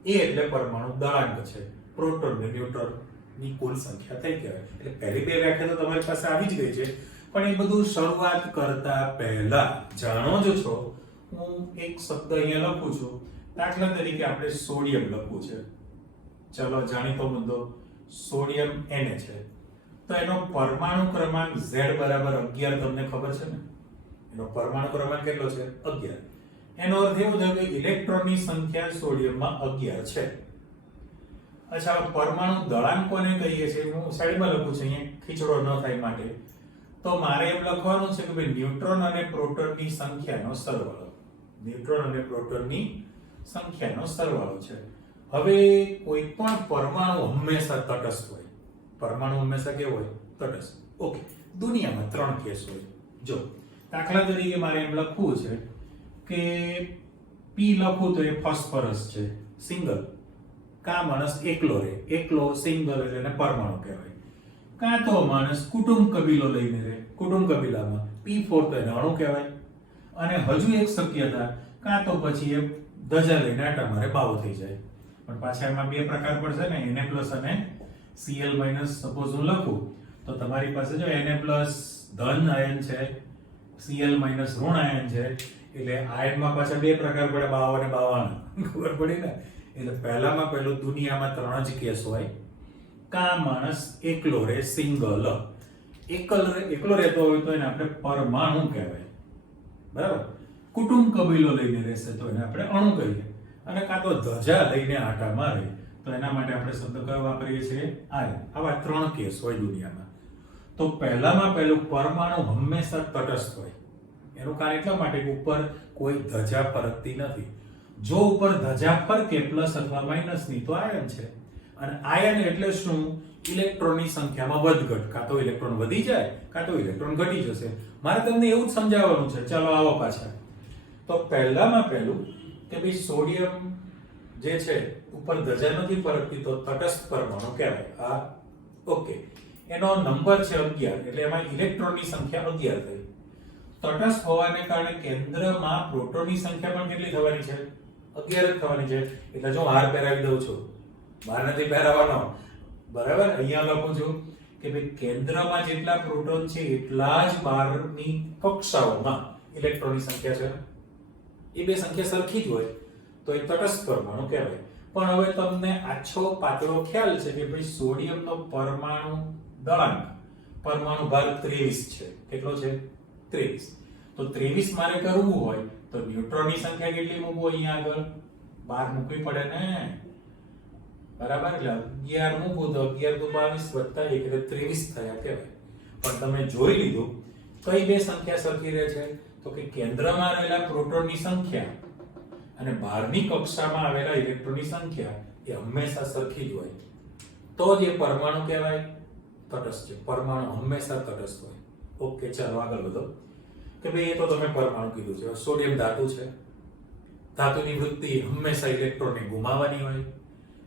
a એટલે પરમાણુ દળાંક છે, પ્રોટોન અને ન્યુટ્રોન ની કુલ સંખ્યા થઈ કહેવાય. એટલે પહેલી બે વ્યાખ્યા તો તમારી પાસે આવી જ ગઈ છે. પણ એ બધું શરૂઆત કરતા પહેલા જાણો જ છો, હું એક શબ્દ અહીંયા લખું છું. દાખલા તરીકે આપણે સોડિયમ લખવું છે. ચલો, જાણીતો મુદ્દો સોડિયમ Na છે. તો એનો પરમાણુ ક્રમાંક Z બરાબર 11 તમને ખબર છે ને? એનો પરમાણુ ક્રમાંક કેટલો છે? 11. એનો અર્થ એવો થયો કે ઇલેક્ટ્રોનની સંખ્યા સોડિયમમાં 11 છે. અચ્છા, પરમાણુ દળાંક કોને કહીએ છીએ? હું સાઈડમાં લખું છું અહીંયા ખીચડો ન થાય માટે. તો મારે એમ લખવાનું છે કે ભાઈ ન્યુટ્રોન અને પ્રોટોનની સંખ્યાનો સરવાળો. ન્યુટ્રોન અને પ્રોટોનની સંખ્યાનો સરવાળો છે. હવે કોઈ પણ પરમાણુ હંમેશા તટસ્થ હોય. પરમાણુ હંમેશા કેવો હોય? તટસ્થ. ઓકે, દુનિયામાં 3 કેસ હોય. જો દાખલા તરીકે મારે એમ લખવું છે કે P લખું તો એ ફોસ્ફરસ છે, સિંગલ. કા માણસ એકલો રહે, એકલો સિંગલ એટલે એને પરમાણુ કહેવાય. કા તો માણસ કુટુંબ કબીલો લઈને રહે, કુટુંબ કબીલામાં P4 તો એને અણુ કહેવાય. અને હજુ એક શક્યતા, કા તો પછી એ ધજા લઈને આટા મારે બાવો થઈ જાય. પણ પાછા એમાં બે પ્રકાર પડશે ને, Na+ અને Cl- સપોઝ હું લખું તો તમારી પાસે જો Na+ ધન આયન છે, Cl- ઋણ આયન છે. એટલે આયનમાં પાછા બે પ્રકાર પડે, બાવો અને બાવાના. ખબર પડી ને? એટલે પહેલામાં પહેલું દુનિયામાં 3 જ કેસ હોય. કા માણસ એકલો રહે, સિંગલ. એકલો રહેતો હોય તો એને આપણે પરમાણુ કહેવાય. બરાબર? કુટુંબ કબીલો લઈને રહેશે તો એને આપણે અણુ કહીએ. અને કાં તો ધજા લઈને આટા મારે તો એના માટે આપણે શબ્દ કયો વાપરીએ છીએ? આયન. આવા 3 કેસ હોય દુનિયામાં. તો પહેલામાં પહેલું પરમાણુ હંમેશા તટસ્થ હોય. એનું કારણ એટલા માટે કે ઉપર કોઈ ધજા ફરકતી નથી. જો ઉપર ધજા ફરકે પ્લસ અથવા માઇનસની તો આયન છે. અને આયન એટલે શું? ઇલેક્ટ્રોનની સંખ્યામાં વધઘટ. કાં તો ઇલેક્ટ્રોન વધી જાય, કાં તો ઇલેક્ટ્રોન ઘટી જશે. મારે તમને એવું જ સમજાવવાનું છે. ચાલો આવો પાછા. તો પહેલામાં પહેલું કે ભાઈ સોડિયમ જે છે ઉપર ધજા નથી ફરકતી તો તટસ્થ પરમાણુ કહેવાય. આ ઓકે. એનો નંબર છે 11 એટલે એમાં ઇલેક્ટ્રોનની સંખ્યા 11 થઈ. તટસ્થ હોવાને કારણે કેન્દ્રમાં પ્રોટોનની સંખ્યા પણ કેટલી થવાની છે? 11 જ થવાની છે. એટલે જો હાર પહેરાવી દઉં છું, બહાર નથી પહેરાવવાનો. બરાબર? અહીંયા લખું છું કે ભાઈ કેન્દ્રમાં જેટલા પ્રોટોન છે એટલા જ બહારની કક્ષાઓમાં ઇલેક્ટ્રોનની સંખ્યા છે. એ બે સંખ્યા સરખી જ હોય તો એ તટસ્થ પરમાણુ કહેવાય. પણ હવે તમને આછો પાતળો ખ્યાલ છે કે ભાઈ સોડિયમનો પરમાણુ દળાંક, પરમાણુ ભાર 23 છે. કેટલો છે? 23. તો 23 મારે કરવું હોય તો ન્યુટ્રોનની સંખ્યા કેટલી મૂકવું? અહીંયા આગળ 12 મૂકવી પડે ને. બરાબર? એટલે 11 મૂકવું તો 11 * 22 + 1 એટલે 23 થયા કહેવાય. પણ તમે જોઈ લીધું કઈ બે સંખ્યા સરખી રહે છે? તો કે કેન્દ્રમાં રહેલા પ્રોટોનની સંખ્યા અને બહારની કક્ષામાં આવેલા ઇલેક્ટ્રોનની સંખ્યા એ હંમેશા સરખી જ હોય. તો જ એ પરમાણુ કહેવાય, તટસ્થ છે. પરમાણુ હંમેશા તટસ્થ હોય. ઓકે, ચાલો આગળ વધો. કે ભાઈ એ તો તમે પરમાણુ કીધું છે. સોડિયમ ધાતુ છે. ધાતુની વૃત્તિ હંમેશા ઇલેક્ટ્રોનને ગુમાવવાની હોય.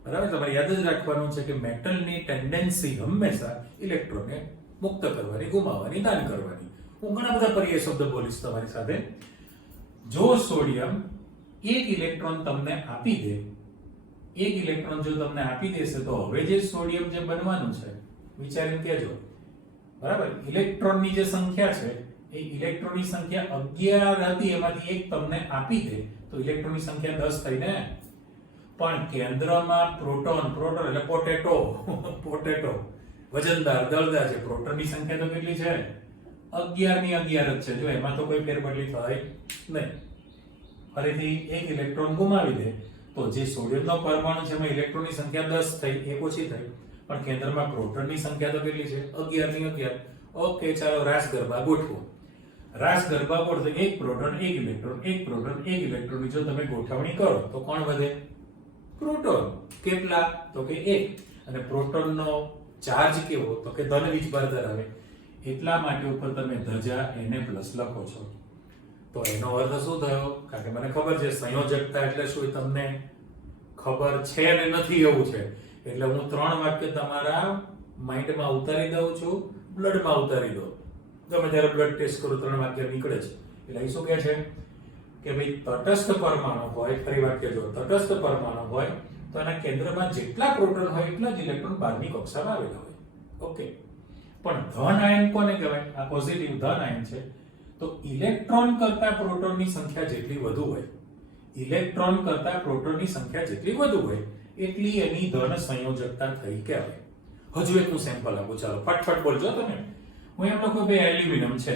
બરાબર, તમારે યાદ જ રાખવાનું છે કે મેટલની ટેન્ડન્સી હંમેશા ઇલેક્ટ્રોનને મુક્ત કરવાની, ગુમાવવાની, દાન કરવાની. હું ઘણા બધા પર્યાય શબ્દ બોલીશ તમારી સાથે. જો સોડિયમ એક ઇલેક્ટ્રોન તમને આપી દે, એક ઇલેક્ટ્રોન જો તમને આપી દેશે તો હવે જે સોડિયમ જે બનવાનું છે વિચારીને કહેજો. બરાબર, ઇલેક્ટ્રોનની જે સંખ્યા છે એ ઇલેક્ટ્રોનની સંખ્યા 11 હતી, એમાંથી એક તમને આપી દે તો ઇલેક્ટ્રોનની સંખ્યા 10 થઈ ને. પણ કેન્દ્રમાં પ્રોટોન, પ્રોટોન એટલે પોટેટો વજનદાર, દળદાર છે. પ્રોટોનની સંખ્યા તો કેટલી છે? 11 ની 11 જ છે. જો એમાં તો કોઈ ફેરબદલી થાય નહીં. ફરીથી એક ઇલેક્ટ્રોન ગુમાવી દે તો જે સોડિયમનો પરમાણુ છે એમાં ઇલેક્ટ્રોનની સંખ્યા 10 થઈ, એક ઓછી થઈ. પણ કેન્દ્રમાં પ્રોટોનની સંખ્યા તો કેટલી છે? 11 ની 11. ઓકે, ચાલો રાસ ગરબા ગોઠવો. રાસ ગરબા ગોઠવો, એક પ્રોટોન, એક ઇલેક્ટ્રોન, એક પ્રોટોન, એક ઇલેક્ટ્રોનની જો તમે ગોઠવણી કરો તો કોણ વધે? પ્રોટોન. કેટલા? તો કે 1. અને પ્રોટોનનો ચાર્જ કેવો? તો કે ધન વીજભાર ધરાવે. એટલા માટે ઉપર તમે ધજા Na+ લખો છો. તો એનો અર્થ શું થયો? કારણ કે મને ખબર છે સંયોજકતા એટલે શું તમને ખબર છે ને નથી એવું છે. એટલે હું 3 વાક્ય તમારા માઇન્ડમાં ઉતારી દઉં છું, બ્લડમાં ઉતારી દો. તમે જ્યારે બ્લડ ટેસ્ટ કરો 3 વાક્ય નીકળે છે. એટલે અહીં શું કહે છે કે ભાઈ તટસ્થ પરમાણુ હોય, ફરી વાક્ય જો તટસ્થ પરમાણુ હોય તો એના કેન્દ્રમાં જેટલા પ્રોટોન હોય એટલા જ ઇલેક્ટ્રોન બહારની કક્ષામાં આવેલા હોય. ઓકે, પણ ધન આયન કોને કહેવાય? આ પોઝિટિવ ધન આયન છે. તો ઇલેક્ટ્રોન કરતા પ્રોટોનની સંખ્યા જેટલી વધુ હોય, ઇલેક્ટ્રોન કરતા પ્રોટોનની સંખ્યા જેટલી વધુ હોય એટલી એની ધન સંયોજકતા થઈ કહેવાય. હજુ એક હું સેમ્પલ આપું, ચાલો ફટફટ બોલજો તમે. હું એમ લખું કે એલ્યુમિનિયમ છે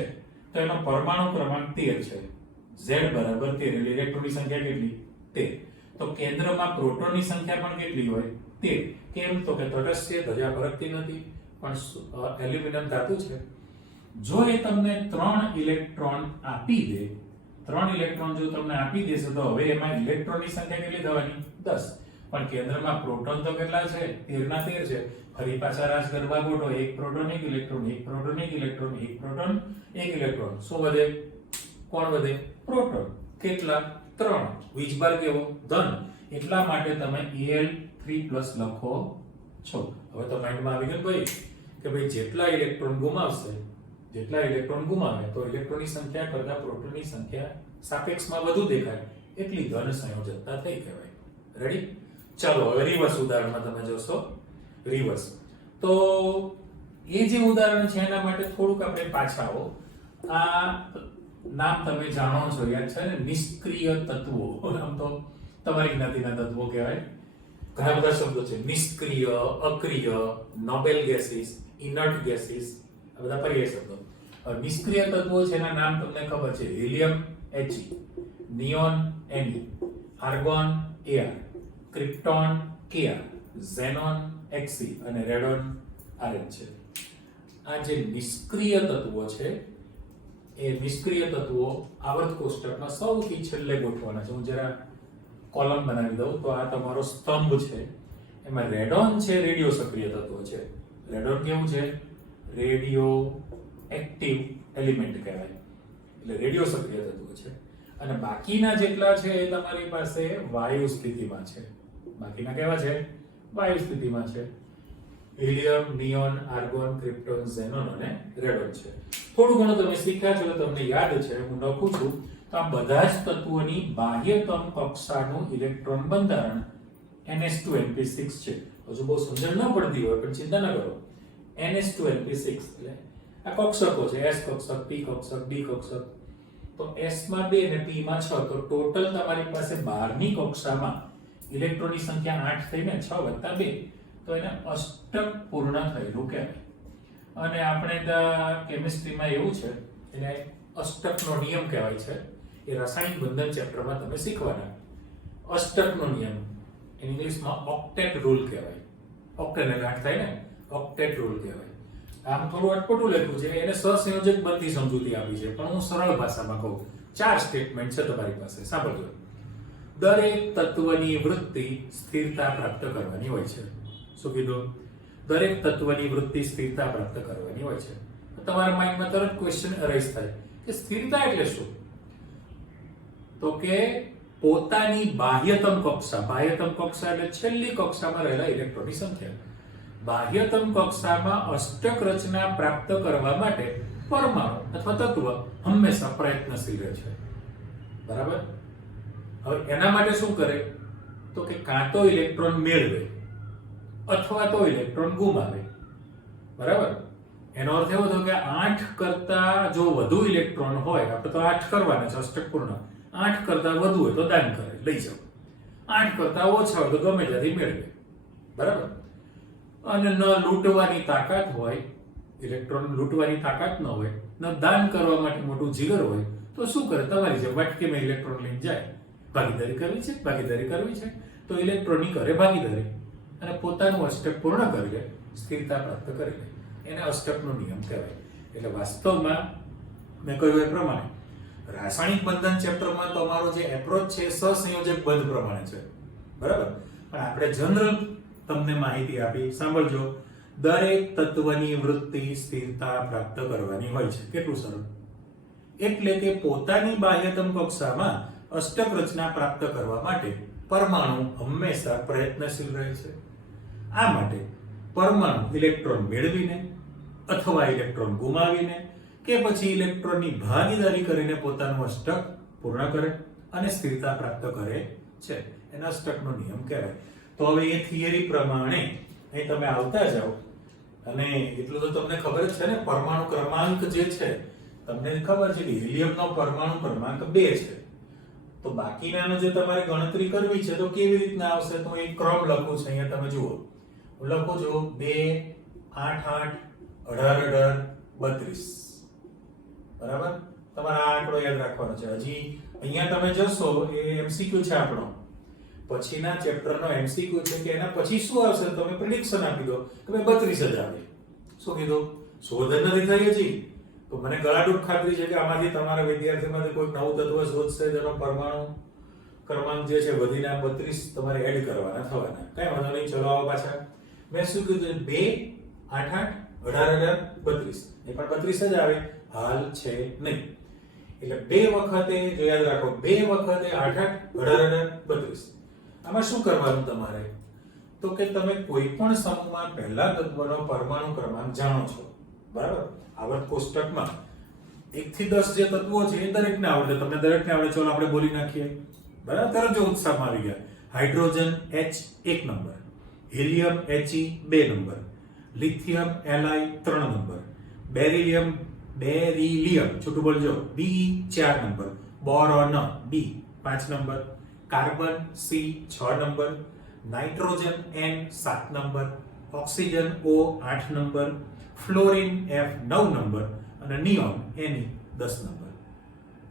તો એનો પરમાણુ ક્રમાંક 13 છે. Z બરાબર 13 એટલે ઇલેક્ટ્રોનની સંખ્યા કેટલી? 13. તો કેન્દ્રમાં પ્રોટોનની સંખ્યા પણ કેટલી હોય? 13. કેમ? તો કે તટસ્થ છે, ધજા ફરકતી નથી, પણ એલ્યુમિનિયમ ધાતુ છે. જો એ તમને 3 ઇલેક્ટ્રોન આપી દે, 3 ઇલેક્ટ્રોન જો તમને આપી દેશે તો હવે એમાં ઇલેક્ટ્રોનની સંખ્યા કેટલી થવાની? 10. પણ કેન્દ્રમાં પ્રોટોન તો કેટલા છે? 13 ના 13 છે. ફરી પાછા રાસ ગરબા ગોઠવો, એક પ્રોટોન, એક ઇલેક્ટ્રોન, એક પ્રોટોન, એક ઇલેક્ટ્રોન, એક પ્રોટોન, એક ઇલેક્ટ્રોન. શું વધે? કોણ વધે? પ્રોટોન. કેટલા? 3. વીજભાર કેવો? ધન. એટલા માટે તમે Al3+ લખો છો. હવે તો માઇન્ડમાં આવી ગયું ભાઈ કે ભાઈ જેટલા ઇલેક્ટ્રોન ગુમાવશે, જેટલા ઇલેક્ટ્રોન ગુમાવે તો ઇલેક્ટ્રોનની સંખ્યા કરતા પ્રોટોનની સંખ્યા સાપેક્ષમાં વધુ દેખાય, એટલી ધન સંયોજકતા થઈ કહેવાય. રેડી? ચાલો હવે રિવર્સ ઉદાહરણમાં તમે જોશો. રિવર્સ તો એ જે ઉદાહરણ છે એના માટે થોડુંક આપણે પાછા આવો. આ નામ તમે જાણો છો, યાદ છે ને? નિષ્ક્રિય તત્વો. આમ તો તમારી જ્ઞાતિના તત્વો કહેવાય. ઘણા બધા શબ્દો છે: નિષ્ક્રિય, અક્રિય, નોબેલ ગેસીસ, ઇનર્ટ ગેસીસ. આ બધા પર્યાય શબ્દો. નિષ્ક્રિય તત્વો છે એના નામ તમને ખબર છે: helium He, neon Ne, argon Ar, krypton Kr, xenon Xc અને રેડોન Rn છે. આ જે નિષ્ક્રિય તત્વો છે એ નિષ્ક્રિય તત્વો આવર્ત કોષ્ટકમાં સૌથી છેલ્લે ગોઠવવાના છે. હું જરા કોલમ બનાવી દઉં તો આ તમારો સ્તંભ છે. એમાં રેડોન છે, રેડિયો સક્રિય તત્વ છે. રેડોન કેવું છે? રેડિયો એક્ટિવ એલિમેન્ટ કહેવાય, એટલે રેડિયો સક્રિય તત્વ છે. અને બાકીના જેટલા છે એ તમારી પાસે વાયુ સ્થિતિમાં છે. બાકીના કેવા છે? વાયુ સ્થિતિમાં છે. Helium, neon, argon, krypton, xenon અને રેડોન છે. થોડું ઘણું તમે શીખ્યા છો, તમને યાદ છે, હું લખું છું. તો આ બધા જ તત્વોની બાહ્યતમ કક્ષાનું ઇલેક્ટ્રોન બંધારણ NH2Np6 છે. હજુ બહુ સમજણ ન પડતી હોય પણ ચિંતા ન કરો. NH2Np6 એટલે આ કક્ષકો છે: S કક્ષક, P કક્ષક, D કક્ષક. તો S માં 2 અને P માં 6. તો ટોટલ તમારી પાસે બહારની કક્ષામાં ઇલેક્ટ્રોનની સંખ્યા 8 થઈને 6 + 2, તો એને અષ્ટક પૂર્ણ થયેલું કહેવાય. અને આપણે કેમિસ્ટ્રીમાં એવું છે, એને અષ્ટકનો નિયમ કહેવાય છે. એ રાસાયણિક બંધન ચેપ્ટરમાં તમે શીખવાના. અષ્ટકનો નિયમ ઇંગ્લિશમાં ઓક્ટેટ રૂલ કહેવાય. ઓક્ટેટ એટલે 8 થાય ને, ઓક્ટેટ રૂલ કહેવાય. આમ થોડું અટપટું લખ્યું છે, એને સહસંયોજક બંધની સમજૂતી આપી છે, પણ હું સરળ ભાષામાં કહું. 4 સ્ટેટમેન્ટ છે તમારી પાસે, સાંભળજો. દરેક તત્વની વૃત્તિ સ્થિરતા પ્રાપ્ત કરવાની હોય છે. શું કીધું? દરેક તત્વની વૃત્તિ સ્થિરતા પ્રાપ્ત કરવાની હોય છે. તમારા માઇન્ડમાં તરત ક્વેશ્ચન અરાઇઝ થાય કે સ્થિરતા એટલે શું? તો કે પોતાની બાહ્યતમ કક્ષા એટલે છેલ્લી કક્ષામાં રહેલા ઇલેક્ટ્રોનની સંખ્યા. બાહ્યતમ કક્ષામાં અષ્ટક રચના પ્રાપ્ત કરવા માટે પરમાણુ અથવા તત્વ હંમેશા પ્રયત્નશીલ રહે છે. બરાબર. હવે એના માટે શું કરે તો કે કાં તો ઇલેક્ટ્રોન મેળવે અથવા તો ઇલેક્ટ્રોન ગુમાવે. બરાબર. એનો અર્થ એવો થયો કે 8 કરતા જો વધુ ઇલેક્ટ્રોન હોય, આપણે તો 8 કરવાના છે અષ્ટક પૂર્ણ, 8 કરતા વધુ હોય તો દાન કરે, લઈ જાઓ. 8 કરતા ઓછા હોય તો ગમે ત્યાંથી મેળવે. બરાબર. અને ન લૂંટવાની તાકાત હોય, ઇલેક્ટ્રોન લૂંટવાની તાકાત ન હોય, ન દાન કરવા માટે મોટું જીગર હોય, તો શું કરે? તમારી જેમ વાટકીમાં ઇલેક્ટ્રોન લઈને જાય. ભાગીદારી કરવી છે તો ઇલેક્ટ્રોનની કરે ભાગીદારી અને પોતાનું અષ્ટક પૂર્ણ કરી લે, સ્થિરતા પ્રાપ્ત કરી લે. એને અષ્ટકનો નિયમ કહેવાય. એટલે વાસ્તવમાં મેં કહ્યું એ પ્રમાણે રાસાયણિક બંધન ચેપ્ટરમાં તમારો જે એપ્રોચ છે સહસંયોજક બંધ પ્રમાણે છે. બરાબર. પણ આપણે જનરલ તમને માહિતી આપી, સાંભળજો. દરેક તત્વની વૃત્તિ સ્થિરતા પ્રાપ્ત કરવાની હોય છે. કેટલું સરળ. એટલે કે પોતાની બાહ્યતમ કક્ષામાં અષ્ટક રચના પ્રાપ્ત કરવા માટે પરમાણુ હંમેશા પ્રયત્નશીલ રહે છે. આ માટે પરમાણુ ઇલેક્ટ્રોન મેળવીને અથવા ઇલેક્ટ્રોન ગુમાવીને કે પછી ઇલેક્ટ્રોનની ભાગીદારી કરીને પોતાનું અષ્ટક પૂર્ણ કરે અને સ્થિરતા પ્રાપ્ત કરે છે. એના અષ્ટકનો નિયમ કહેવાય. તો હવે એ થિયરી પ્રમાણે અહીં તમે આવતા જાઓ અને એટલું તો તમને ખબર જ છે ને, પરમાણુ ક્રમાંક જે છે તમને ખબર છે કે હિલિયમનો પરમાણુ ક્રમાંક 2 છે. તો બાકીનાનો જે તમારે ગણતરી કરવી છે તો કેવી રીતના આવશે? તો એક ક્રમ લખું છે અહીંયા, તમે જુઓ. હું લખું છું 2 8 8 18 18 32. બરાબર. તમારે આ આંકડો યાદ રાખવાનો છે. હજી અહીંયા તમે જશો એ એમસીક્યુ છે આપણો, પછીના ચેપ્ટરનો એમસીક્યુ છે કે એના પછી શું આવશે તમે પ્રેડિક્શન આપી દો કે ભાઈ 32 જ આવે. શું કીધું? શોધ નથી થઈ હજી. તો મને ગળાડૂબ ખાતરી છે કે આમાંથી તમારા વિદ્યાર્થીમાંથી કોઈ નવું તત્વ શોધશે જેનો પરમાણુ ક્રમાંક જે છે વધીને 32 તમારે એડ કરવાના થવાના. કઈ વાંધો નહીં. ચલો આવો પાછા. મેં શું કીધું? 2 8 8 18 32. એ પણ 32 જ આવે, હાલ છે નહીં. એટલે બે વખતે જો યાદ રાખો, 2 વખતે 8 8 18 32. આમાં શું કરવાનું તમારે? તો કે તમે કોઈ પણ સમૂહમાં પહેલા તત્વનો પરમાણુ ક્રમાંક જાણો છો. બરાબર. આવર્ત કોષ્ટકમાં 1 થી 10 જે તત્વો છે એ દરેકને આવડે. તમને દરેકને આવડે. ચલો આપણે બોલી નાખીએ. બરાબર. તરત જો ઉત્સાહમાં આવી ગયા. Hydrogen H 1 number, helium He 2 number, lithium Li 3 number, beryllium છૂટું બોલજો Be 4 number, boron B 5 number, carbon C 6 number, nitrogen N 7 number, oxygen O 8 number, fluorine F 9 number અને નિયોન Ne 10 નંબર.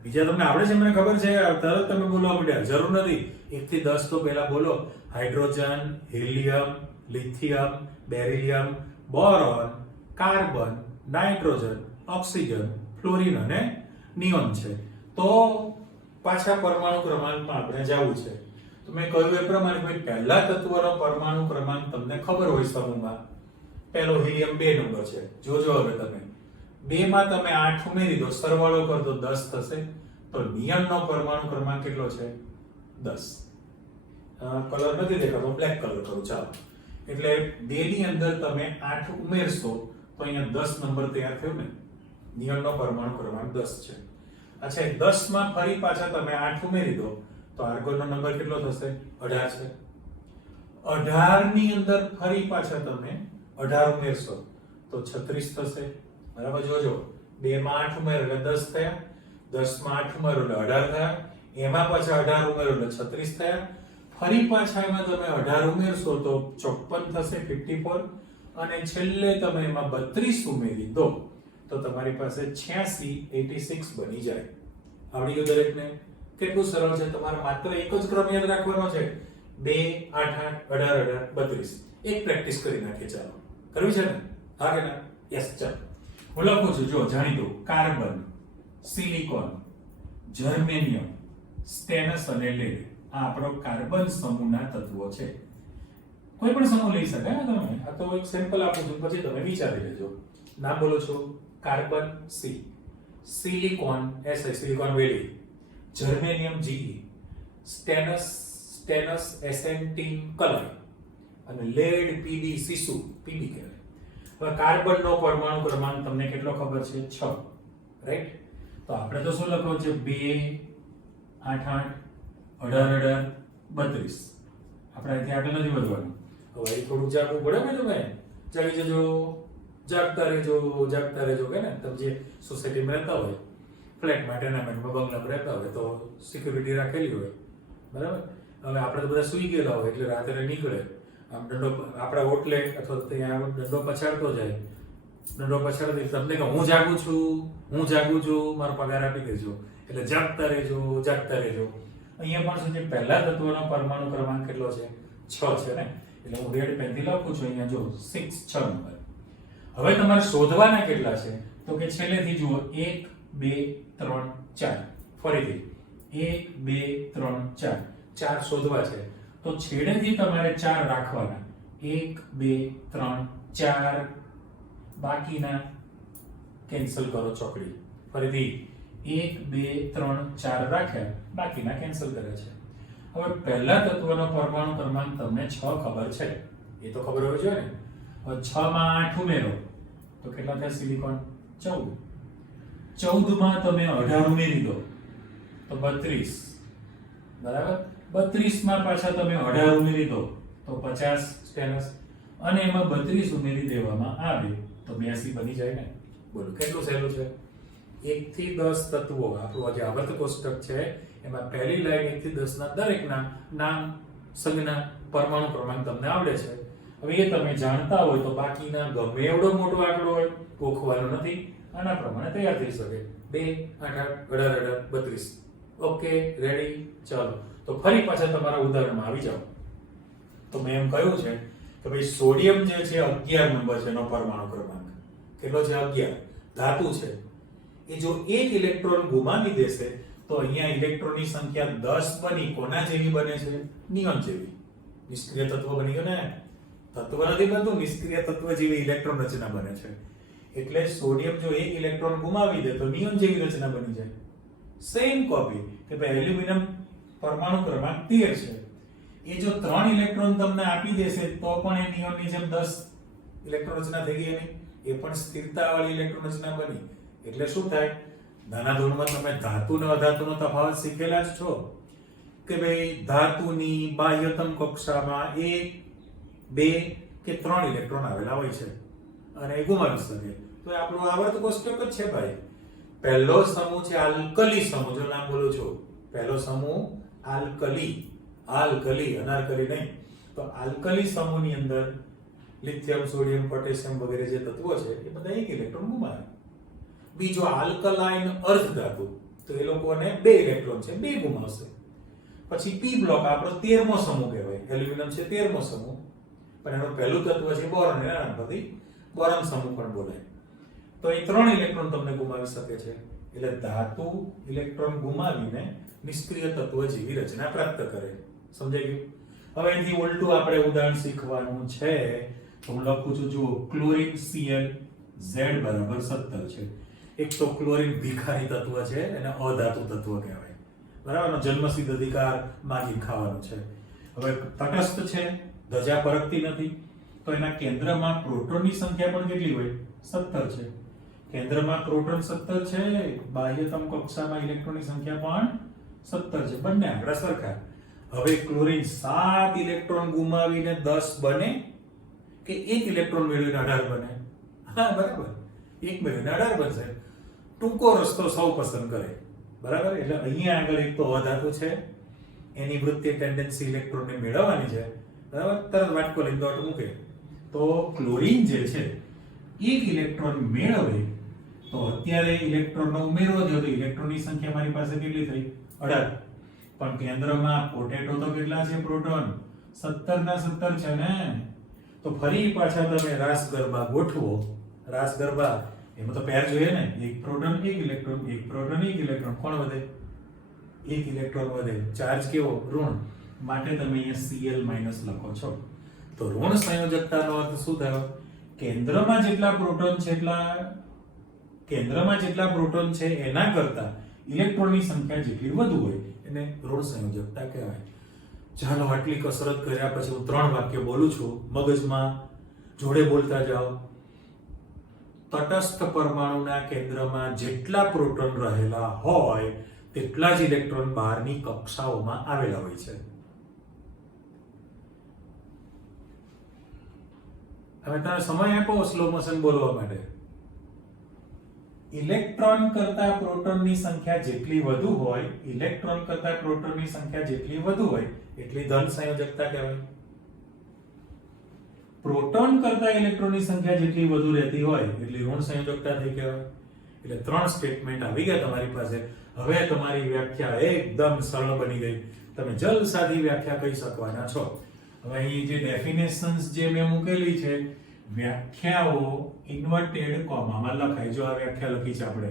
બીજા તમને આવડે છે? મને ખબર છે. તરત તમે બોલવા માંડ્યા. જરૂર નથી. 1 થી 10 તો પહેલા બોલો. Hydrogen, helium, lithium, beryllium, boron, carbon, nitrogen, oxygen, fluorine અને નિયોન છે. તો પાછા પરમાણુ ક્રમાંકમાં આપણે જવું છે. તો મેં કહ્યું એ પ્રમાણે કોઈ પહેલા તત્વનો પરમાણુ ક્રમાંક તમને ખબર હોય સમૂહમાં. પહેલો હિલિયમ 2 નંબર છે. જોજો હવે તમે 2 માં તમે 8 ઉમેરી દો, સરવાળો કર દો 10 થશે. તો નિયોનનો પરમાણુ ક્રમાંક કેટલો છે? 10. કલર નથી દેખાતો, બ્લેક કલર કરું. ચાલો. એટલે 2 ની અંદર તમે 8 ઉમેરશો તો અહીંયા 10 નંબર તૈયાર થયો ને. નિયોનનો પરમાણુ ક્રમાંક 10 છે. અચ્છા, 10 માં ફરી પાછા તમે 8 ઉમેરી દો તો આર્ગોનનો નંબર કેટલો થશે? 18 છે. 18 ની અંદર ફરી પાછા તમે 18 ઉમેરશો તો 36 થશે. બરાબર. જોજો. 2 માં 8 ઉમેરો એટલે 10 થયા, 10 માં 8 ઉમેરો એટલે 18 થયા, એમાં પાછા 18 ઉમેરો એટલે 36 થયા, ફરી પાછા એમાં તમે 18 ઉમેરશો તો 54 થશે, 54, અને છેલ્લે તમે એમાં 32 ઉમેરી દો તો તમારી પાસે 86 બની જાય. આવડી ગયું દરેકને? કેટલું સરળ છે. તમારે માત્ર એક જ ક્રમ યાદ રાખવાનો છે. 2 8 8 18 18 32. એક પ્રેક્ટિસ કરી નાખીએ. ચાલો, કરવી છે ને? હા કે ના? યસ. ચાલો હું લખું છું. જો જાણી દો. કાર્બન, સિલિકોન, જર્મેનિયમ, સ્ટેનસ અને લેડ. આ આપણો કાર્બન સમૂહના તત્વો છે. કોઈ પણ સમૂહ લઈ શકાય તમે. આ તો એક સેમ્પલ આપું છું, પછી તમે વિચારી લેજો. નામ બોલો છો. Carbon C, silicon Si, silicon valley, germanium Ge, સ્ટેનસ એસેન્ટિન કલર અને લેડ પીડી સીસુ પીડી કહેવાય. હવે કાર્બનનો પરમાણુ ક્રમાંક તમને કેટલો ખબર છે? 6, રાઈટ? તો આપણે તો શું લખવું છે? 2 8 8 18 18 આપણે અહીંથી આગળ નથી વધવાનું. હવે એ થોડું જાગવું પડે ને તમે. જાગી જજો, જાગતા રહેજો કે ને. તમે જે સોસાયટીમાં રહેતા હોય, ફ્લેટમાં, ટેનામેન્ટમાં, બંગલામાં રહેતા હોય તો સિક્યુરિટી રાખેલી હોય, બરાબર? હવે આપણે તો બધા સૂઈ ગયેલા હોય એટલે રાત્રે નીકળે, આમ દંડો આપણા ઓટલે અથવા ત્યાં દંડો પછાડતો જાય. દંડો પછાડતી તમને કે હું જાગું છું, મારો પગાર આપી દેજો. એટલે જાગતા રહેજો. અહીંયા પણ શું છે? પહેલા તત્વનો પરમાણુ ક્રમાંક કેટલો છે? 6 છે ને. એટલે હું રેડ પેનથી લખું છું અહીંયા જો 6 નંબર. હવે તમારે શોધવાના કેટલા છે? તો કે છેલ્લેથી જુઓ 1 2 3 4. ફરીથી 1 2 3 4. 4 શોધવા છે તો છેડેથી તમારે 4 રાખવાના. 1 2 3 4. બાકીના કેન્સલ કરો ચોકડી. ફરીથી 1 2 3 4 રાખ્યા, બાકીના કેન્સલ કરે છે. હવે પહેલા તત્વનો પરમાણુ ક્રમાંક તમને 6 ખબર છે, એ તો ખબર હોવી જોઈએ ને. હવે 6 માં 8 ઉમેરો તો કેટલા થાય? સિલિકોન 14. 14 માં તમે 18 ઉમેરી દો તો 32, બરાબર? 32 માં પાછા તમે 18 ઉમેરી દો તો 50 સ્ટેનસ, અને એમાં 32 ઉમેરી દેવામાં આવે તો 82 બની જાય ને. બોલો કેટલું સહેલું છે? 1 થી 10 તત્વો આપણું જે આવર્ત કોષ્ટક છે એમાં પહેલી લાઈન 1 થી 10 ના દરેકના નામ, સંજ્ઞા, પરમાણુ ક્રમાંક તમને આવડે છે. હવે એ તમે જાણતા હોય તો બાકીના ગમે એવડો મોટો આંકડો હોય ગોખવાનો નથી, આના પ્રમાણે તૈયાર થઈ શકે. 2 8 18 32. Okay, ready? ચાલો તો ફરી પાછા તમારા ઉદાહરણમાં આવી જાઓ. તો મેં એમ કહ્યું છે કે ભાઈ સોડિયમ જે છે 11 નંબર છે એનો પરમાણુ ક્રમાંક. કેટલો છે? 11. ધાતુ છે. એ જો એક ઇલેક્ટ્રોન ગુમાવી દેશે તો અહીંયા ઇલેક્ટ્રોનની સંખ્યા 10 બની કોના જેવી બને છે? નિયોન જેવી. નિષ્ક્રિય તત્વ બની ગયો ને. તત્વ નથી બનતું, નિષ્ક્રિય તત્વ જેવી ઇલેક્ટ્રોન રચના બને છે. એટલે સોડિયમ જો એક ઇલેક્ટ્રોન ગુમાવી દે તો નિયોન જેવી રચના બની જાય. સેમ કોપી કે ભાઈ એલ્યુમિનિયમ પરમાણુ ક્રમાંક 13 છે. એ જો 3 ઇલેક્ટ્રોન તમને આપી દેશે તો પણ એ નિયોનની જેમ 10 ઇલેક્ટ્રોન રચના થઈ ગઈ એની. એ પણ સ્થિરતાવાળી ઇલેક્ટ્રોન રચના બની. એટલે શું થાય? નાના ધોરણમાં તમે ધાતુ અને અધાતુનો તફાવત શીખેલા જ છો કે ભાઈ ધાતુની બાહ્યતમ કક્ષામાં 1 2 કે 3 ઇલેક્ટ્રોન આવેલા હોય છે અને એ ગુમાવી શકે. તો એ આપણું આવર્ત કોષ્ટક જ છે ભાઈ. પહેલો સમૂહ છે આલ્કલી સમૂહ. જો નામ બોલું છું, પહેલો સમૂહ આલ્કલી, અનારકલી નહીં. તો આલ્કલી સમૂહની અંદર લિથિયમ, સોડિયમ, પોટેશિયમ વગેરે જે તત્વો છે એ બધા એક ઇલેક્ટ્રોન ગુમાવે. બીજો આલ્કલાઇન અર્ધ ધાતુ, તો એ લોકોને 2 ઇલેક્ટ્રોન છે, 2 ગુમાવશે. પછી પી બ્લોક આપણો 13મો સમૂહ કહેવાય. એલ્યુમિનિયમ છે 13મો સમૂહ, પણ એનું પહેલું તત્વ છે બોરોન, એના નામથી બોરોન સમૂહ પણ બોલાય. તો એ 3 ઇલેક્ટ્રોન તમને ગુમાવી શકે છે. એટલે ધાતુ ઇલેક્ટ્રોન ગુમાવીને નિષ્ક્રિય તત્વ જેવી રચના પ્રાપ્ત કરે. સમજાઈ ગયું? હવે એથી ઉલટું આપણે ઉદાહરણ શીખવાનું છે. તો હું લખું છું, જુઓ, ક્લોરીન Cl Z બરાબર 17 છે. એક તો ક્લોરીન ભિખારી તત્વ છે, એને અધાતુ તત્વ કહેવાય, બરાબર? જન્મસિદ્ધ અધિકાર માંગી ખાવાનું છે. હવે તટસ્થ છે, ધજા પરખતી નથી, તો એના કેન્દ્રમાં પ્રોટોનની સંખ્યા પણ કેટલી હોય? 17 છે. કેન્દ્રમાં પ્રોટોન 17 છે, બાહ્યતમ કક્ષામાં ઇલેક્ટ્રોનની સંખ્યા પણ 17 છે. બંને આંકડા સરખા. હવે ક્લોરીન 7 ઇલેક્ટ્રોન ગુમાવીને 10 બને કે 1 ઇલેક્ટ્રોન મેળવીને 18 બને? હા, બરાબર, 1 મેળવીને 18 બનશે. ટૂંકો રસ્તો સૌ પસંદ કરે, બરાબર? એટલે અહીંયા આગળ એક તો અધાતુ છે, એની વૃત્તિ ટેન્ડન્સી ઇલેક્ટ્રોનને મેળવવાની છે, બરાબર? તરત વાટકો લઈને દોટ મૂકે. તો ક્લોરીન જે છે 1 ઇલેક્ટ્રોન મેળવે તો અત્યારે ઇલેક્ટ્રોનનો ઉમેરો થયો તો ઇલેક્ટ્રોનની સંખ્યા મારી પાસે કેટલી થઈ? 18. પણ કેન્દ્રમાં પોટેટો તો કેટલા છે? પ્રોટોન 17 ના 17 છે ને. તો ફરી પાછા તમે રાસ ગરબા ગોઠવો. રાસ ગરબા એમાં તો પેર જોઈએ ને. 1 પ્રોટોન 1 ઇલેક્ટ્રોન, 1 પ્રોટોન 1 ઇલેક્ટ્રોન. કોણ વધે? 1 ઇલેક્ટ્રોન વધે. ચાર્જ કેવો? ઋણ. માટે તમે અહીંયા Cl માઈનસ લખો છો. તો ઋણ સંયોજકતાનો અર્થ શું થયો? કેન્દ્રમાં જેટલા પ્રોટોન છે એના કરતા ઇલેક્ટ્રોનની સંખ્યા જેટલી વધુ હોય એને ઋણ સંયોજકતા કહેવાય. ચાલો આટલી કસરત કર્યા પછી હું 3 વાક્ય બોલું છું, મગજમાં જોડે બોલતા જાઓ. તટસ્થ પરમાણુના કેન્દ્રમાં જેટલા પ્રોટોન રહેલા હોય તેટલા જ ઇલેક્ટ્રોન બહારની કક્ષાઓમાં આવેલા હોય છે. હવે તમે સમય આપો સ્લો મોશન બોલવા માટે. ઇલેક્ટ્રોન કરતા પ્રોટોનની સંખ્યા જેટલી વધુ હોય, ઇલેક્ટ્રોન કરતા પ્રોટોનની સંખ્યા જેટલી વધુ હોય એટલી ધન સંયોજકતા કહેવાય. પ્રોટોન કરતા ઇલેક્ટ્રોનની સંખ્યા જેટલી વધુ રહેતી હોય એટલી ઋણ સંયોજકતા થઈ કહેવાય. એટલે 3 સ્ટેટમેન્ટ આવી ગયા તમારી પાસે. હવે તમારી વ્યાખ્યા એકદમ સરળ બની ગઈ. તમે જલસાથી વ્યાખ્યા કહી શકવાના છો. હવે અહીં જે ડેફિનેશન્સ જે મેં મૂકેલી છે, વ્યાખ્યાઓ ઇન્વર્ટેડ કોમામાં લખાય. જો આ વ્યાખ્યા લખી છે આપણે,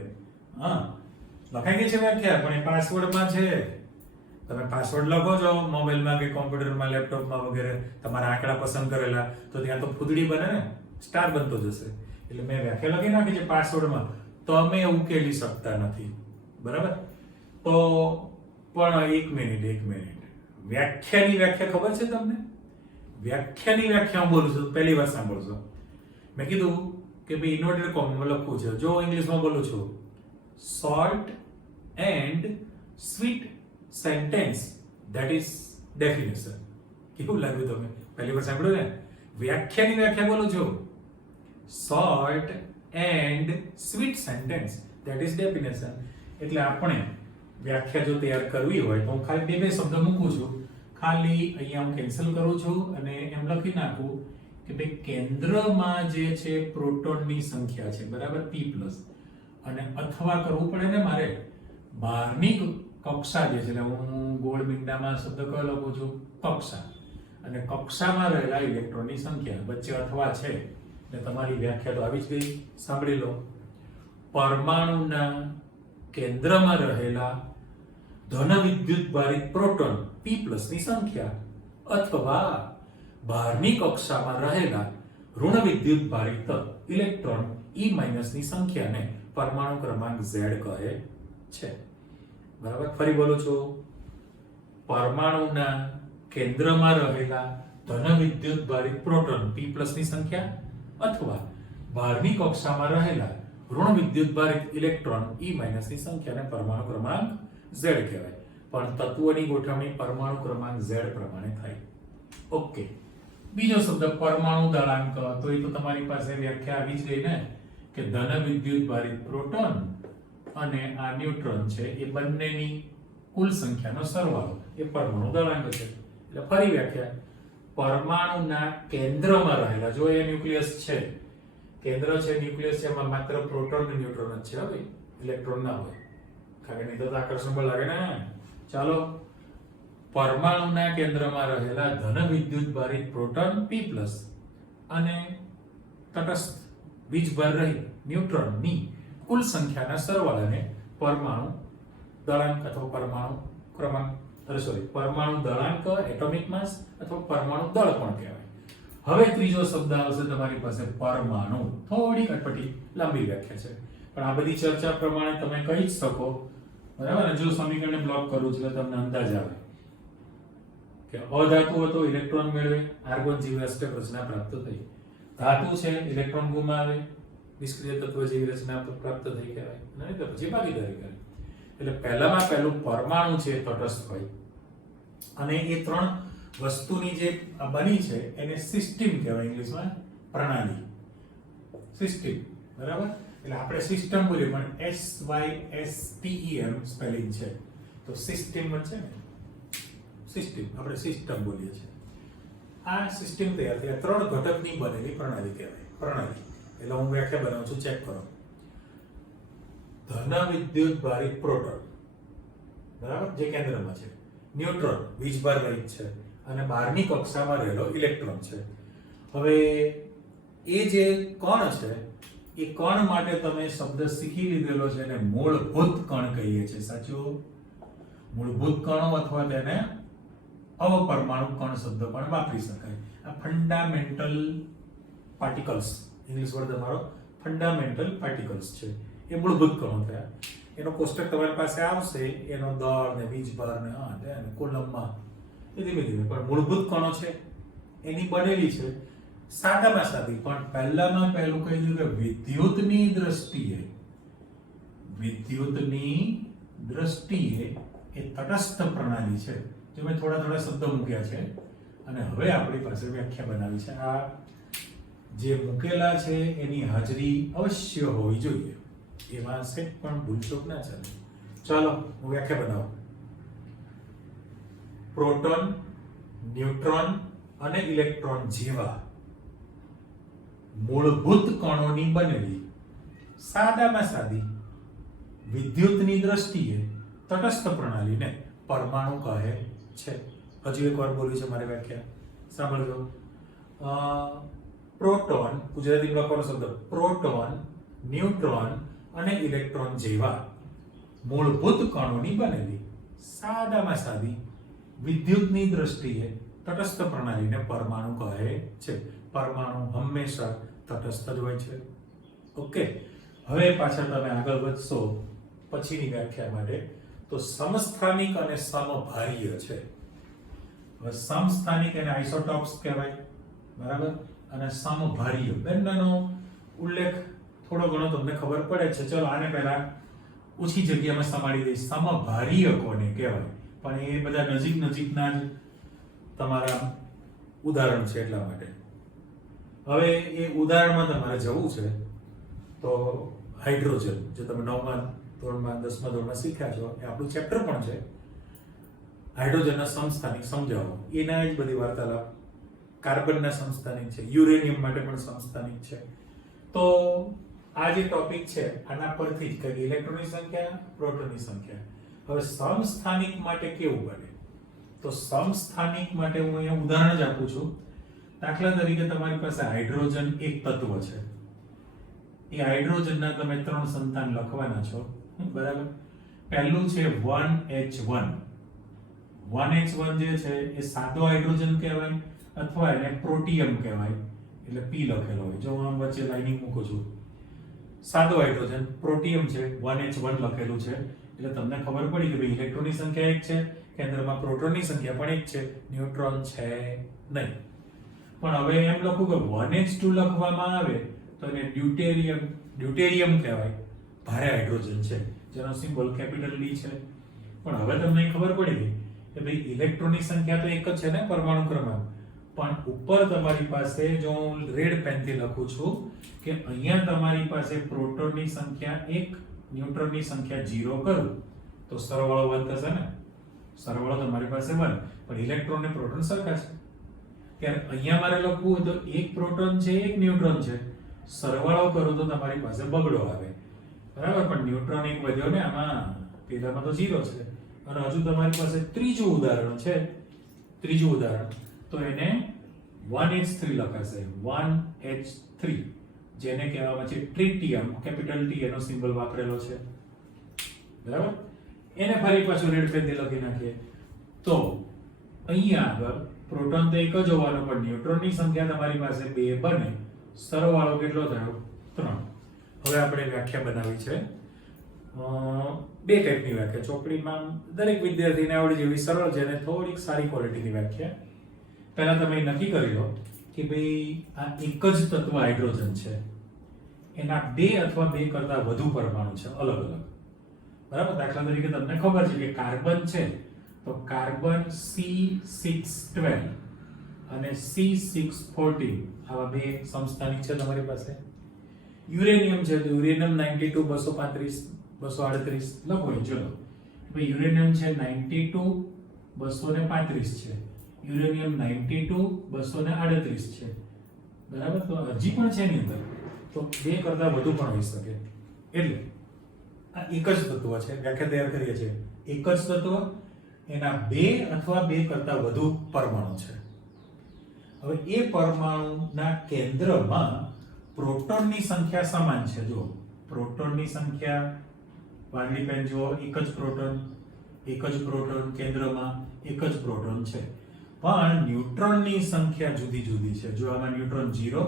લખાઈ ગઈ છે વ્યાખ્યા, પણ એ પાસવર્ડમાં છે. તમે પાસવર્ડ લખો છો મોબાઈલમાં કે કોમ્પ્યુટરમાં, લેપટોપમાં વગેરે, તમારા આંકડા પસંદ કરેલા, તો ત્યાં તો ફૂદડી બને ને, સ્ટાર બનતો જશે. એટલે મેં વ્યાખ્યા લખી નાખી છે પાસવર્ડમાં, તમે ઉકેલી શકતા નથી. બરાબર? તો પણ એક મિનિટ, વ્યાખ્યાની વ્યાખ્યા ખબર છે તમને? વ્યાખ્યાની વ્યાખ્યા હું બોલું છું, પહેલી વાર સાંભળજો. મેં કીધું કે ભાઈ ઇન્વર્ટેડ કોમામાં લખવું છે. જો ઇંગ્લિશમાં બોલું છું, short and sweet sentence, that is definition. કેવું લાગ્યું તમને? પહેલી વાર સાંભળ્યું ને? વ્યાખ્યાની વ્યાખ્યા બોલું છું, short and sweet sentence, that is definition. એટલે આપણે વ્યાખ્યા જો તૈયાર કરવી હોય તો હું ખાલી બે શબ્દ મૂકું છું. ખાલી અહીંયા હું કેન્સલ કરું છું અને એમ લખી નાખું કે ભાઈ કેન્દ્રમાં જે છે પ્રોટોનની સંખ્યા છે, બરાબર, P+, અને અથવા કરવું પડે ને મારે બહારની કક્ષા જે છે, એટલે હું ગોળ મીંડામાં શબ્દ કયો લખું છું? કક્ષા. અને કક્ષામાં રહેલા ઇલેક્ટ્રોનની સંખ્યા, વચ્ચે અથવા છે, એટલે તમારી વ્યાખ્યા તો આવી જ ગઈ. સાંભળી લો. પરમાણુના કેન્દ્રમાં રહેલા ધન વિદ્યુત ભારિત પ્રોટોન P+ ની સંખ્યા અથવા બહારની કક્ષામાં રહેલા ઋણ વિદ્યુત ભારિત ઇલેક્ટ્રોન E- ની સંખ્યાને પરમાણુ ક્રમાંક Z કહે છે. બરાબર? ફરી બોલું છું. પરમાણુના કેન્દ્રમાં રહેલા ધન વિદ્યુત ભારિત પ્રોટોન P+ ની સંખ્યા અથવા બહારની કક્ષામાં રહેલા ઋણ વિદ્યુત ભારિત ઇલેક્ટ્રોન E- ની સંખ્યાને પરમાણુ ક્રમાંક Z કહેવાય. પણ તત્વોની ગોઠવણી પરમાણુ ક્રમાંક Z પ્રમાણે થાય. ઓકે. બીજો શબ્દ પરમાણુ દળાંક. તો એ તો તમારી પાસે વ્યાખ્યા આવી જ ગઈ ને, કે ધન વિદ્યુત ભારિત પ્રોટોન અને આ ન્યુટ્રોન છે, એ બંનેની કુલ સંખ્યાનો સરવાળો એ પરમાણુ દળાંક છે. એટલે ફરી વ્યાખ્યા, પરમાણુના કેન્દ્રમાં રહેલા, જો એ ન્યુક્લિયસ છે, કેન્દ્ર છે, ન્યુક્લિયસ છે, એમાં માત્ર પ્રોટોન અને ન્યુટ્રોન જ છે, હવે ઇલેક્ટ્રોન ના હોય. કારણ કે નહીં તો આકર્ષણ બળ લાગે ને. ચાલો, પરમાણુના કેન્દ્રમાં રહેલા ધન વિદ્યુત ભારિત પ્રોટોન P+ અને તટસ્થ વીજભાર રહિત ન્યુટ્રોનની કુલ સંખ્યાના સરવાળાને પરમાણુ દળાંક અથવા પરમાણુ ક્રમાંક, પરમાણુ દળાંક, એટોમિક માસ અથવા પરમાણુ દળ પણ કહેવાય. હવે ત્રીજો શબ્દ આવશે તમારી પાસે, પરમાણુ. થોડી અટપટી લાંબી વ્યાખ્યા છે, પણ આ બધી ચર્ચા પ્રમાણે તમે કહી જ શકો. બરાબર? જો સમીકરણને બ્લોક કરું છું એટલે તમને અંદાજ આવે કે અધાતુ હતો, ઇલેક્ટ્રોન મેળવે, આર્ગોન જેવી અષ્ટક રચના પ્રાપ્ત થઈ. ધાતુ છે, ઇલેક્ટ્રોન ગુમાવે, નિષ્ક્રિય તત્વ જેવી રચના પ્રાપ્ત થઈ કહેવાય. નહીં તો પછી ભાગીદારી કરે. એટલે પહેલામાં પહેલું પરમાણુ છે તટસ્થ હોય, અને એ 3 વસ્તુની જે બની છે એને સિસ્ટમ કહેવાય, ઇંગ્લિશમાં પ્રણાલી, સિસ્ટમ. બરાબર? એટલે આપણે સિસ્ટમ બોલીએ પણ SYSTEM સ્પેલિંગ છે, તો સિસ્ટમ છે ને, સિસ્ટમ આપણે સિસ્ટમ બોલીએ છીએ. આ સિસ્ટમ તૈયાર થઈ 3 ઘટકની બનેલી પ્રણાલી કહેવાય. પ્રણાલી એટલે હું વ્યાખ્યા બનાવું છું, ચેક કરો. ધન વિદ્યુત ભારિત પ્રોટોન, બરાબર, જે કેન્દ્રમાં છે, ન્યુટ્રોન વીજભાર રહિત છે, અને બહારની કક્ષામાં રહેલો ઇલેક્ટ્રોન છે. હવે એ જે કણ છે, એ કણ માટે તમે શબ્દ શીખી લીધેલો છે, એને મૂળભૂત કણ કહીએ છીએ. સાચું? મૂળભૂત કણો અથવા તેને અપરમાણુ કણ શબ્દ પણ વાપરી શકાય. આ ફંડામેન્ટલ પાર્ટિકલ્સ, ઇંગ્લિશ વર્ડ તમારો ફંડામેન્ટલ પાર્ટિકલ્સ છે, એ મૂળભૂત કણો થયા. એનો કોષ્ટક તમારી પાસે આવશે, એનો દળ ને વીજભાર ને કોલમમાં એ ધીમે ધીમે, પણ મૂળભૂત કણો છે એની બનેલી છે સાદામાં સાદી. પણ પહેલામાં પહેલું કહી દીધું કે વિદ્યુતની દ્રષ્ટિએ એ તટસ્થ પ્રણાલી છે. જો મેં થોડા શબ્દો મૂક્યા છે અને હવે આપણી પાસે વ્યાખ્યા બનાવી છે. આ જે મૂકેલા છે એની હાજરી અવશ્ય હોવી જોઈએ, એમાં સેટ પણ ભૂલચૂક ના ચાલે. ચાલો હું વ્યાખ્યા બનાવું. પ્રોટોન, ન્યુટ્રોન અને ઇલેક્ટ્રોન જેવા મૂળભૂત કણોની બનેલી સાદામાં સાદી વિદ્યુતની દ્રષ્ટિએ તટસ્થ પ્રણાલીને પરમાણુ કહે છે. હજી એક વાર બોલ્યું છે મારી વ્યાખ્યા, સાંભળજો. પ્રોટોન, ગુજરાતીમાં લખવાનો શબ્દ પ્રોટોન, ન્યુટ્રોન અને ઇલેક્ટ્રોન જેવા મૂળભૂત કણોની બનેલી સાદામાં સાદી વિદ્યુતની દ્રષ્ટિએ તટસ્થ પ્રણાલીને પરમાણુ કહે છે. પરમાણુ હંમેશા તટસ્થ જ હોય છે. ઓકે, હવે પાછળ તમે આગળ વધશો પછીની વ્યાખ્યા માટે, તો સમસ્થાનિક અને સમભારીય છે. હવે સમસ્થાનિક એને આઇસોટોપ્સ કહેવાય, બરાબર, અને સમભારીય બંનેનો ઉલ્લેખ થોડો ઘણો તમને ખબર પડે છે. ચલો આને પહેલા ઓછી જગ્યામાં સમાડી દઈશ. સમભારીય કોને કહેવાય, પણ એ બધા નજીકના જ તમારા ઉદાહરણ છે એટલા માટે. હવે એ ઉદાહરણમાં તમારે જવું છે તો હાઇડ્રોજન, જે તમે 9મા ધોરણમાં 10મા ધોરણમાં શીખ્યા છો, એ આપણું ચેપ્ટર પણ છે. હાઇડ્રોજનના સમસ્થાનિક સમજાવો, એના જ બધી વાર્તાલાપ. કાર્બનના સમસ્થાનિક છે, યુરેનિયમ માટે પણ સમસ્થાનિક છે. તો આ જે ટોપિક છે આના પરથી જ કે ઇલેક્ટ્રોનની સંખ્યા, પ્રોટોનની સંખ્યા. હવે સમસ્થાનિક માટે કેવું બને, તો સમસ્થાનિક માટે હું અહીંયા ઉદાહરણ જ આપું છું. દાખલા તરીકે તમારી પાસે હાઇડ્રોજન એક તત્વ છે. એ હાઇડ્રોજનના તમે 3 સંતાન લખવાના છો, બરાબર. પહેલું છે 1H1. 1H1 જે છે એ સાદો હાઇડ્રોજન કહેવાય અથવા એને પ્રોટિયમ કહેવાય, એટલે P લખેલો હોય. જો હું વચ્ચે લાઇનિંગ મૂકું છું, સાદો હાઇડ્રોજન પ્રોટિયમ છે, 1H1 લખેલું છે, એટલે તમને ખબર પડી કે ભાઈ ઇલેક્ટ્રોનની સંખ્યા 1 છે, કેન્દ્રમાં પ્રોટોનની સંખ્યા પણ 1 છે, ન્યુટ્રોન છે નહીં. પણ હવે એમ લખું કે 1H2 લખવામાં આવે તો એને ડ્યુટેરિયમ કહેવાય, ભારે હાઇડ્રોજન છે, જેનો સિમ્બોલ કેપિટલ D છે. પણ હવે તમને ખબર પડી ગઈ કે ભાઈ ઇલેક્ટ્રોનની સંખ્યા તો એક જ છે ને, પરમાણુ ક્રમાંક. પણ ઉપર તમારી પાસે જો હું રેડ પેનથી લખું છું કે અહીંયા તમારી પાસે પ્રોટોનની સંખ્યા 1, ન્યુટ્રોનની સંખ્યા 0 કરું તો સરવાળો 1 થશે ને. સરવાળો તમારી પાસે 1, પણ ઇલેક્ટ્રોન ને પ્રોટોન સરખા છે. ત્યારે અહીંયા મારે લખવું હોય તો એક પ્રોટોન છે, એક ન્યુટ્રોન છે, સરવાળો કરો તો તમારી પાસે બગડો આવે, બરાબર. પણ ન્યુટ્રોન એક વધ્યો ને આમાં, પેલામાં તો 0 છે. અને હજુ તમારી પાસે ત્રીજું ઉદાહરણ છે. ત્રીજું ઉદાહરણ તો એને 1H3 લખાશે, 1H3, જેને કહેવામાં છે ટ્રિટિયમ, કેપિટલ T એનો સિમ્બોલ વાપરેલો છે, બરાબર. એને ફરી પાછું રેડ પેનથી લખી નાખીએ તો અહીંયા આગળ પ્રોટોન તો એક જ હોવાનો, પણ ન્યુટ્રોનની સંખ્યા તમારી પાસે 2 બને, સરવાળો કેટલો થયો 3. હવે આપણે વ્યાખ્યા બનાવી છે 2 ટાઈપની વ્યાખ્યા. ચોપડીમાં દરેક વિદ્યાર્થીને આવડી જેવી સરળ છે અને થોડીક સારી ક્વોલિટીની વ્યાખ્યા. પહેલા તમે નક્કી કરી લો કે ભાઈ આ એક જ તત્વ હાઇડ્રોજન છે, એના 2 અથવા 2 કરતા વધુ પરમાણુ છે અલગ અલગ, બરાબર. દાખલા તરીકે તમને ખબર છે કે કાર્બન છે તો કાર્બન C612 અને C614 આવા 2 સમસ્થાનિક છે તમારી પાસે. યુરેનિયમ છે તો યુરેનિયમ 92 235 238 લખો. ચલો ભાઈ યુરેનિયમ છે 92 235 છે, યુરેનિયમ 92 238 છે, બરાબર. તો હજી પણ છે ની અંદર તો 2 કરતા વધુ પણ હોઈ શકે. એટલે આ એક જ તત્વ છે, વ્યાખ્યા તૈયાર કરીએ છીએ. એક જ તત્વ, એના 2 અથવા 2 કરતા વધુ પરમાણુ છે. હવે એ પરમાણુના કેન્દ્રમાં પ્રોટોનની સંખ્યા સમાન છે. જો પ્રોટોનની સંખ્યા, વાદળી પેન જુઓ, એક જ પ્રોટોન કેન્દ્રમાં એક જ પ્રોટોન છે. પણ ન્યુટ્રોનની સંખ્યા જુદી જુદી છે. જો આમાં ન્યુટ્રોન 0,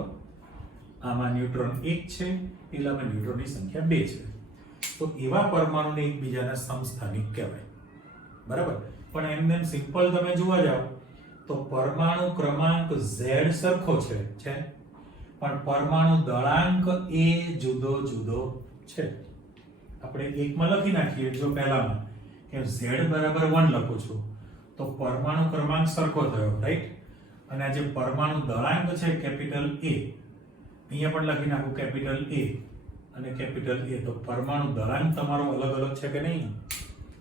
આમાં ન્યુટ્રોન 1 છે, પેલામાં ન્યુટ્રોનની સંખ્યા 2 છે. તો એવા પરમાણુને એકબીજાના સમસ્થાનિક કહેવાય. બરાબર? પણ એમને સિમ્પલ તમે જોવા જાઓ તો પરમાણુ ક્રમાંક Z સરખો છે પણ પરમાણુ દળાંક A જુદો જુદો છે. આપણે એકમાં લખી નાખીએ, જો પહેલામાં કે Z બરાબર 1 લખું છું તો પરમાણુ ક્રમાંક સરખો થયો, રાઈટ? અને આ જે પરમાણુ દળાંક છે કેપિટલ A, અહીંયા પણ લખી નાખું કેપિટલ A અને કેપિટલ A, તો પરમાણુ દળાંક તમારો અલગ અલગ છે કે નહીં?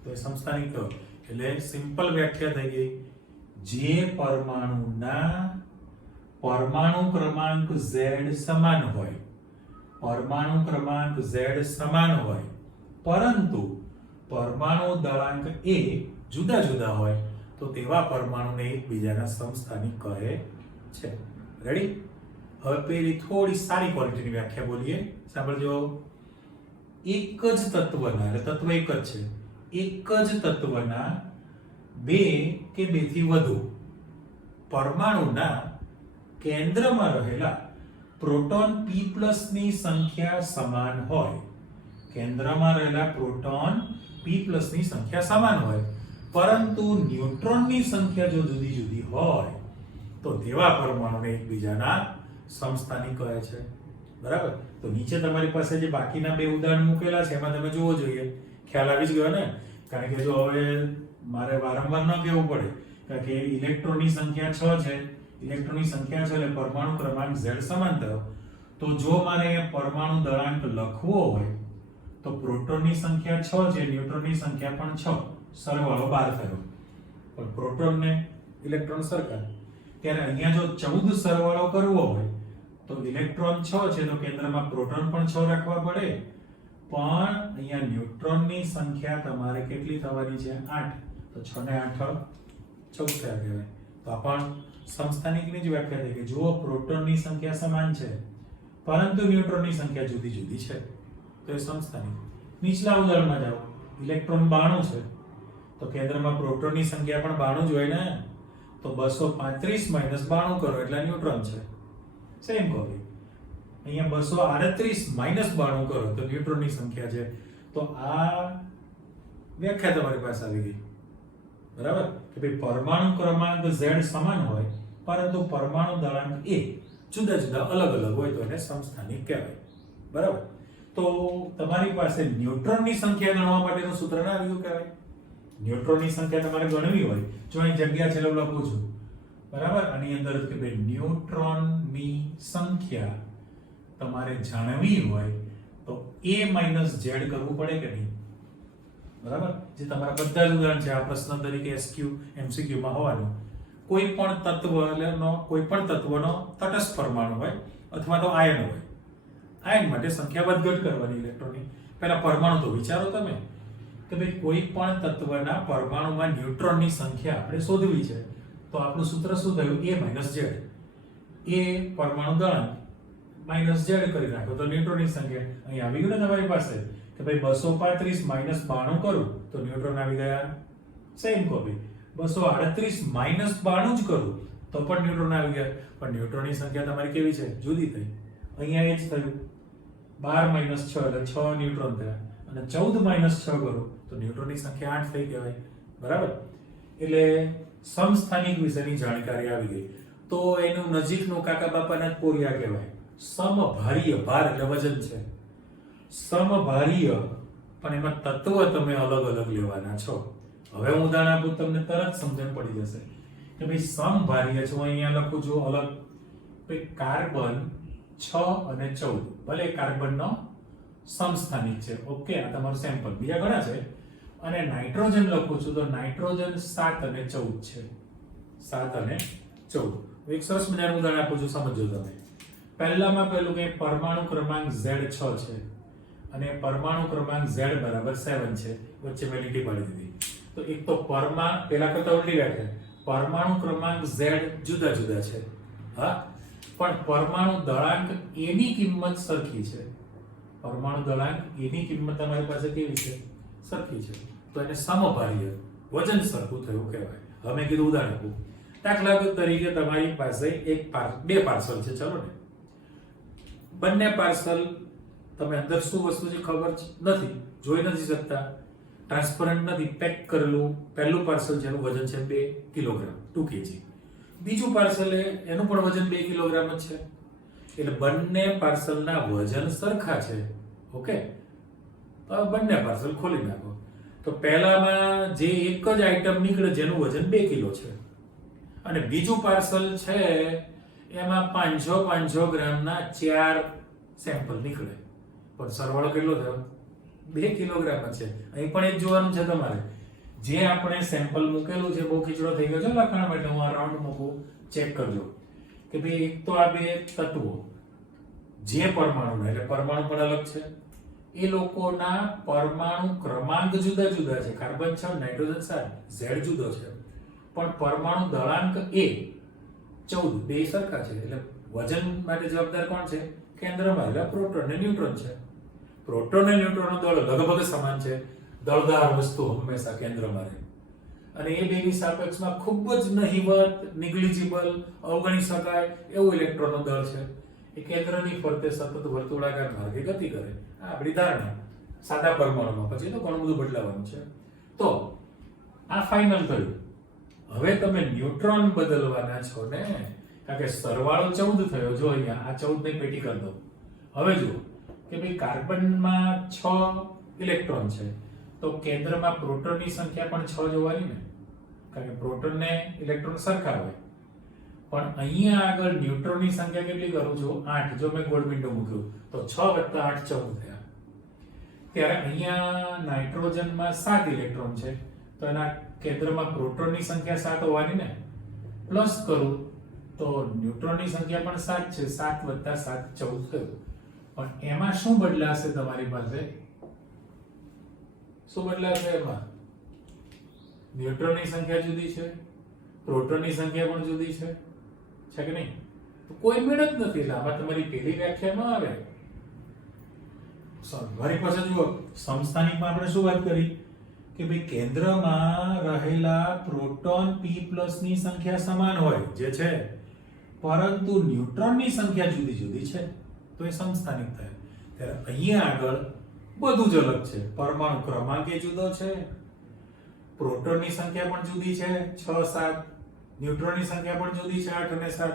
તો એ સમસ્થાનિક થયો. એટલે સિમ્પલ વ્યાખ્યા થઈ ગઈ, જે પરમાણુના પરમાણુ ક્રમાંક Z સમાન હોય, પરમાણુ ક્રમાંક Z સમાન હોય પરંતુ પરમાણુ દળાંક A જુદા જુદા હોય તો તેવા પરમાણુને એકબીજાના સમસ્થાનિક કહે છે. રેડી? હવે પેલી થોડી સારી ક્વોલિટીની વ્યાખ્યા બોલીએ, સાંભળજો. એક જ તત્વના, એટલે તત્વ એક જ છે, એક જ તત્વના બે કે બેથી વધુ પરમાણુના કેન્દ્રમાં રહેલા પ્રોટોન P+ ની સંખ્યા સમાન હોય, કેન્દ્રમાં રહેલા પ્રોટોન P+ ની સંખ્યા સમાન હોય પરંતુ ન્યુટ્રોનની સંખ્યા જો જુદી જુદી હોય તો તેવા પરમાણુને એકબીજાના સમસ્થાનિક કહે છે. બરાબર? તો નીચે તમારી પાસે જે બાકીના બે ઉદાહરણ મૂકેલા છે એમાં તમે જોવો જોઈએ, ખ્યાલ આવી જ ગયો ને? કારણ કે જો હવે મારે વારંવાર ન કહેવું પડે, કારણ કે ઇલેક્ટ્રોનની સંખ્યા 6 છે, ઇલેક્ટ્રોનની સંખ્યા 6 એટલે પરમાણુ ક્રમાંક Z સમાન થયો. તો જો મારે પરમાણુ દળાંક લખવો હોય તો પ્રોટોનની સંખ્યા 6 છે, ન્યુટ્રોનની સંખ્યા પણ 6, સરવાળો 12 થયો. પણ પ્રોટોન ને ઇલેક્ટ્રોન સરખા, ત્યારે અહીંયા જો 14 સરવાળો કરવો હોય તો ઇલેક્ટ્રોન 6 છે તો કેન્દ્રમાં પ્રોટોન પણ 6 રાખવા પડે, પણ અહીંયા ન્યુટ્રોનની સંખ્યા તમારે કેટલી થવાની છે? 8. તો 6 ને 8 14 થયા કહેવાય. તો આ પણ સમસ્થાનિકની જ વ્યાખ્યા થઈ કે જુઓ, પ્રોટોનની સંખ્યા સમાન છે પરંતુ ન્યુટ્રોનની સંખ્યા જુદી જુદી છે, તો એ સમસ્થાનિક. નીચલા ઉદાહરણમાં જાઓ, ઇલેક્ટ્રોન 92 છે તો કેન્દ્રમાં પ્રોટોનની સંખ્યા પણ 92 જ હોય ને, તો 235 - 92 કરો એટલે ન્યુટ્રોન છે. સેમ કોપી અહીંયા 238 - 92 કરો તો ન્યુટ્રોનની સંખ્યા છે. તો આ વ્યાખ્યા તમારી પાસે આવી ગઈ. બરાબર? કે ભાઈ પરમાણુ ક્રમાંક Z સમાન હોય પરંતુ પરમાણુ દળાંક A જુદા જુદા અલગ અલગ હોય તો એને સમસ્થાનિક કહેવાય. બરાબર? તો તમારી પાસે ન્યુટ્રોનની સંખ્યા ગણવા માટેનું સૂત્ર ના આવ્યું કહેવાય. ન્યુટ્રોનની સંખ્યા તમારે ગણવી હોય, જો અહીં જગ્યા છે લખું છું, બરાબર? આની અંદર કે ભાઈ ન્યુટ્રોનની સંખ્યા તમારે જાણવી હોય તો A - Z કરવું પડે કે નહીં? બરાબર? જે તમારા બધા જ ઉદાહરણ છે આ પ્રશ્ન તરીકે SQ MCQ માં હોવાનું. કોઈ પણ તત્વનો તટસ્થ પરમાણુ હોય અથવા તો આયન હોય, આયન માટે સંખ્યા વધઘટ કરવાની ઇલેક્ટ્રોનની. પહેલા પરમાણુ તો વિચારો તમે કે ભાઈ કોઈ પણ તત્વના પરમાણુમાં ન્યુટ્રોનની સંખ્યા આપણે શોધવી છે, તો આપણું સૂત્ર શું થયું? A - Z. A પરમાણુ દળાંક -Z કરી નાખો તો ન્યુટ્રોનની સંખ્યા અહીં આવી ગયું ને તમારી પાસે કે ભાઈ 235 - 92 કરું તો ન્યુટ્રોન આવી ગયા. સેમ કોપી 238 - 92 જ કરું તો પણ ન્યુટ્રોન આવી ગયા, પણ ન્યુટ્રોનની સંખ્યા તમારી કેવી છે? જુદી થઈ. અહીંયા એ જ થયું, 12 - 6 એટલે 6 ન્યુટ્રોન થયા, અને 14 - 6 કરું તો ન્યુટ્રોનની સંખ્યા 8 થઈ કહેવાય. બરાબર? એટલે સમસ્થાનિક વિશેની જાણકારી આવી ગઈ. તો એનું નજીકનું કાકા બાપાના જ પોરિયા કહેવાય. સમભારીય, ભાર એટલે વજન છે, સમભારીય, પણ એમાં તત્વ તમે અલગ અલગ લેવાના છો. હવે હું ઉદાહરણ આપું તમને તરત સમજણ પડી જશે કે ભાઈ સમભારીય છે. હું અહીંયા લખું છું અલગ, ભાઈ કાર્બન 6 અને 14, ભલે કાર્બનનો સમસ્થાનિક છે, ઓકે, આ તમારું સેમ્પલ. બીજા ઘણા છે. અને નાઇટ્રોજન લખું છું તો નાઇટ્રોજન 7 અને 14 છે, 7 અને 14. એક સરસ મજાનું ઉદાહરણ આપું છું, સમજો તમે. પહેલામાં પહેલું કે પરમાણુ ક્રમાંક Z6 છે અને પરમાણુ ક્રમાંક Z = 7 છે, વચ્ચે મેં લીટી પાડી દીધી. તો એક તો પેલા કરતા ઉલટી વ્યાખ્યા, પરમાણુ ક્રમાંક Z જુદા જુદા છે, હા, પણ પરમાણુ દળાંક A ની કિંમત સરખી છે. પરમાણુ દળાંક A ની કિંમત તમારી પાસે કેવી છે? સરખી છે. તો એને સમભારીય, વજન સરખું થયું કહેવાય. હવે મેં કીધું ઉદાહરણ આપું. દાખલા તરીકે તમારી પાસે બે પાર્સલ છે, ચલો ને. બંને પાર્સલ તમે અંદર શું વસ્તુ છે ખબર નથી, જોઈ નથી શકતા, ટ્રાન્સપરન્ટ નથી, પેક કરેલું પહેલું પાર્સલ જેનું વજન છે 2 કિલોગ્રામ 2 kg, બીજું પાર્સલ એનું પણ વજન 2 કિલોગ્રામ જ છે. એટલે બંને પાર્સલના વજન સરખા છે. ઓકે, તો બંને પાર્સલ ખોલી નાખો. તો પહેલામાં જે એક જ આઈટમ નીકળે જેનું વજન 2 કિલો છે અને બીજું પાર્સલ છે એમાં 500 ગ્રામના 4 સેમ્પલ નીકળે, પણ સરવાળો કેટલો થયો? 2 કિલોગ્રામ છે. અહીં પણ એક જોવાનું છે તમારે, જે આપણે સેમ્પલ મૂકેલું છે, બહુ ખીચડો થઈ ગયો છે લખાણ માટે, હું આ રાઉન્ડ મૂકું, ચેક કરજો કે ભાઈ એક તો આ બે તત્વો જે પરમાણુના, એટલે પરમાણુ પણ અલગ છે, એ લોકોના પરમાણુ ક્રમાંક જુદા જુદા છે. કાર્બન 6, નાઇટ્રોજન 7, Z જુદો છે, પણ પરમાણુ દળાંક A 14 બે સરખા છે. એટલે વજન માટે જવાબદાર કોણ છે? કેન્દ્રમાં એટલે પ્રોટોન અને ન્યુટ્રોન છે. પ્રોટોન અને ન્યુટ્રોનનો દળ લગભગ સમાન છે. દળદાર વસ્તુ હંમેશા કેન્દ્રમાં રહે, અને એ બેની સાપેક્ષમાં ખૂબ જ નહિવત, નિગ્લિજિબલ, અવગણી શકાય એવું ઇલેક્ટ્રોનનું દળ છે. એ કેન્દ્રની ફરતે સતત વર્તુળાકાર માર્ગે ગતિ કરે. આ આપણી ધારણા સાદા પરમાણુમાં. પછી તો ઘણું બધું બદલાવાનું છે. તો આ ફાઇનલ થયું. હવે તમે ન્યુટ્રોન બદલવાના છો ને, કારણ કે સરવાળો 14 થયો. જો અહીંયા આ 14 ની પેટી કરી દો. હવે જુઓ કે ભાઈ કાર્બનમાં 6 ઇલેક્ટ્રોન છે, તો કેન્દ્રમાં પ્રોટોનની સંખ્યા પણ 6 જોવાની ને, કારણ કે પ્રોટોન ને ઇલેક્ટ્રોન સરખા હોય. પણ અહીંયા આગળ ન્યુટ્રોનની સંખ્યા કેટલી કરું છું? 8. જો મેં ગોળ બિંદુ મૂક્યું તો 6 + 8 14 થયા. ત્યારે અહીંયા નાઇટ્રોજનમાં 7 ઇલેક્ટ્રોન છે, તો એના કેન્દ્રમાં પ્રોટોનની સંખ્યા 7 હોવાની ને. પ્લસ કરું તો ન્યુટ્રોનની સંખ્યા પણ 7 છે, 7 + 7 14 થયું. પણ એમાં શું બદલાશે તમારી પાસે? શું બદલાશે એમાં? ન્યુટ્રોનની સંખ્યા જુદી છે, પ્રોટોનની સંખ્યા પણ જુદી છે કે નહીં? તો કોઈ મેળ જ નથી. એટલે આમાં તમારી પેલી વ્યાખ્યા ન આવે. મારી પાસે જુઓ, સમસ્થાનિકમાં આપણે શું વાત કરી કે ભાઈ કેન્દ્રમાં રહેલા પ્રોટોન P+ ની સંખ્યા સમાન હોય જે છે, પરંતુ ન્યુટ્રોનની સંખ્યા જુદી જુદી છે, તો એ સમસ્થાનિક થાય. ત્યારે અહીંયા આગળ બધું જ અલગ છે. પરમાણુ ક્રમાંક એ જુદો છે, પ્રોટોનની સંખ્યા પણ જુદી છે 6 7, ન્યુટ્રોનની સંખ્યા પણ જુદી છે 8 અને 7.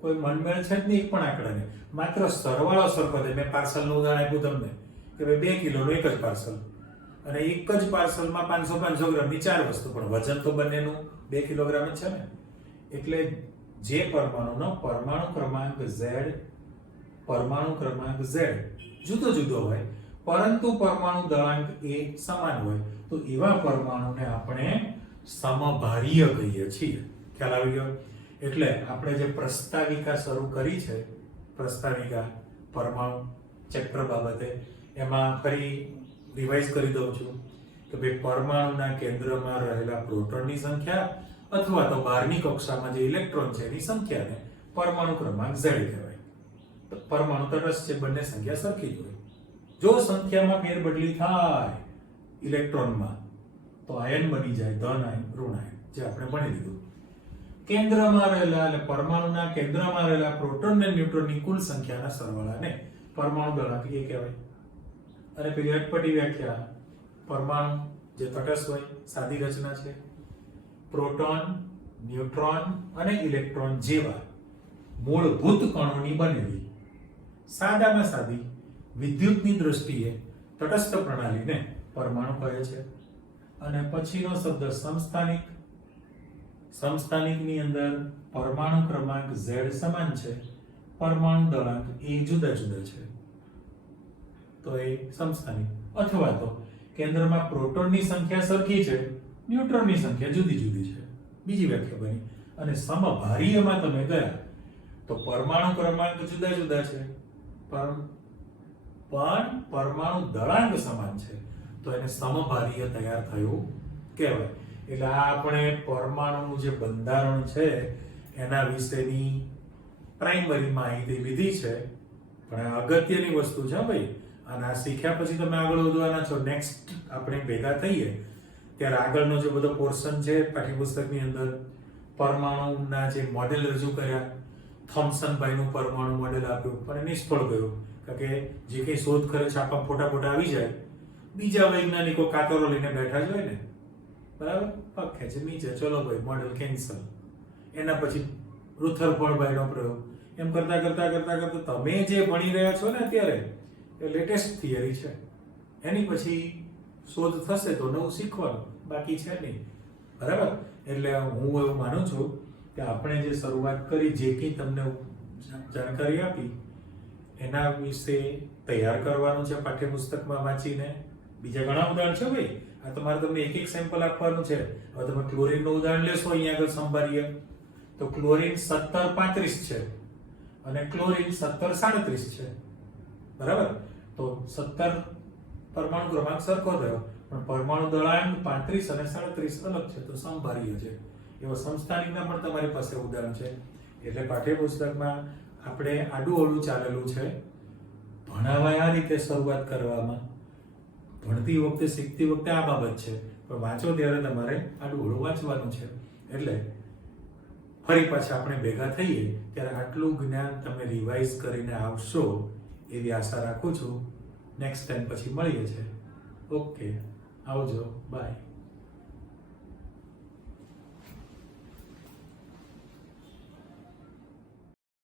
કોઈ મનમેળ છે જ નહીં એક પણ આંકડાને. માત્ર સરવાળો સરખો છે. મેં પાર્સલનું ઉદાહરણ આપ્યું તમને કે ભાઈ 2 કિલોનું એક જ પાર્સલ, અને એક જ પાર્સલમાં 500 ગ્રામની 4 વસ્તુ, પણ વજન તો બંનેનું 2 કિલોગ્રામ જ છે ને. એટલે જે પરમાણુનો પરમાણુ ક્રમાંક Z જુદો જુદો હોય, પરંતુ પરમાણુ દળાંક એ સમાન હોય, તો એવા પરમાણુને આપણે સમભારીય કહીએ છીએ. ખ્યાલ આવી ગયો? એટલે આપણે જે પ્રસ્તાવિકા શરૂ કરી છે, પ્રસ્તાવિકા પરમાણુ ચેપ્ટર બાબતે, એમાં ફરી રિવાઇઝ કરી દઉં છું કે ભાઈ પરમાણુના કેન્દ્રમાં રહેલા પ્રોટોનની સંખ્યા અથવા તો બહારની કક્ષામાં જે ઇલેક્ટ્રોન છે એની સંખ્યાને પરમાણુ ક્રમાંક Z કહેવાય. તો પરમાણુ તટસ્થ છે, બંને સંખ્યા સરખી જ હોય. જો સંખ્યામાં ફેરબદલી થાય ઇલેક્ટ્રોનમાં, તો આયન બની જાય ધન આયન, ઋણ આયન, જે આપણે ભણી લીધું. કેન્દ્રમાં રહેલા, એટલે પરમાણુના કેન્દ્રમાં રહેલા પ્રોટોન અને ન્યુટ્રોનની કુલ સંખ્યાના સરવાળાને પરમાણુ દળાંક એ કહેવાય. અને પેલી અટપટી વ્યાખ્યા, પરમાણુ જે તટસ્થ હોય, સાદી રચના છે, પ્રોટોન, ન્યુટ્રોન અને ઇલેક્ટ્રોન જેવા મૂળભૂત કણોની બનેલી સાદામાં સાદી વિદ્યુતની દ્રષ્ટિએ તટસ્થ પ્રણાલીને પરમાણુ કહે છે. અને પછીનો શબ્દ સમસ્થાનિક. સમસ્થાનિકની અંદર પરમાણુ ક્રમાંક Z સમાન છે, પરમાણુ દળાંક એ જુદા જુદા છે, તો એ સમસ્થાનિક. અથવા તો કેન્દ્રમાં પ્રોટોનની સંખ્યા સરખી છે, ન્યુટ્રોનની સંખ્યા જુદી જુદી છે, બીજી વ્યાખ્યા બની. અને સમભારીયમાં તમે ગયા તો પરમાણુ ક્રમાંક જુદા જુદા છે, પણ પરમાણુ દળાંક સમાન છે, તો એને સમભારીય તૈયાર થયું કહેવાય. એટલે આ આપણે પરમાણુનું જે બંધારણ છે એના વિશેની પ્રાઇમરી માહિતી લીધી છે, પણ આ અગત્યની વસ્તુ છે ભાઈ. અને આ શીખ્યા પછી તમે આગળ વધવાના છો. નેક્સ્ટ આપણે ભેગા થઈએ ત્યારે આગળનો જે બધો પોર્શન છે પાઠ્યપુસ્તકની અંદર, પરમાણુના જે મોડેલ રજૂ કર્યા, થોમ્સન ભાઈનું પરમાણુ મોડેલ આપ્યું પણ એ નિષ્ફળ ગયું કારણ કે જે કંઈ શોધ કરે છે આપણા ફોટા આવી જાય બીજા વૈજ્ઞાનિકો કાતરો લઈને બેઠા જ હોય ને બરાબર પગ ખેંચે નીચે ચલો ભાઈ મોડેલ કેન્સલ એના પછી રુથરફોર્ડભાઈનો પ્રયોગ એમ કરતા તમે જે ભણી રહ્યા છો ને અત્યારે એ લેટેસ્ટ થિયરી છે એની પછી શોધ થશે તો નવું શીખવાનું બાકી છે નહીં બરાબર એટલે હું એવું માનું છું કે આપણે જે શરૂઆત કરી જે કંઈ તમને જાણકારી આપી એના વિશે તૈયાર કરવાનું છે પાઠ્યપુસ્તકમાં વાંચીને બીજા ઘણા ઉદાહરણ છે ભાઈ આ તમારે તમને એક સેમ્પલ આપવાનું છે હવે તમે ક્લોરીનનું ઉદાહરણ લેશો અહીંયા આગળ સંભાળીએ તો ક્લોરીન 1735 છે અને ક્લોરીન 1737 છે બરાબર તો 17 પરમાણુ ક્રમાંક સરખો થયો પણ પરમાણુ દળાંક 35 અને 37 અલગ છે તો સમભાર્ય છે એવા સમસ્થાનિકના પણ તમારી પાસે ઉદાહરણ છે એટલે પાઠ્યપુસ્તકમાં આપણે આડું અવળું ચાલેલું છે ભણાવાય આ રીતે શરૂઆત કરવામાં ભણતી વખતે શીખતી વખતે આ બાબત છે પણ વાંચો ત્યારે તમારે આડું અવળું વાંચવાનું છે એટલે ફરી પાછા આપણે ભેગા થઈએ ત્યારે આટલું જ્ઞાન તમે રિવાઇઝ કરીને આવશો એવી આશા રાખું છું નેક્સ્ટ ટાઈમ પછી મળીએ છીએ ઓકે આવજો બાય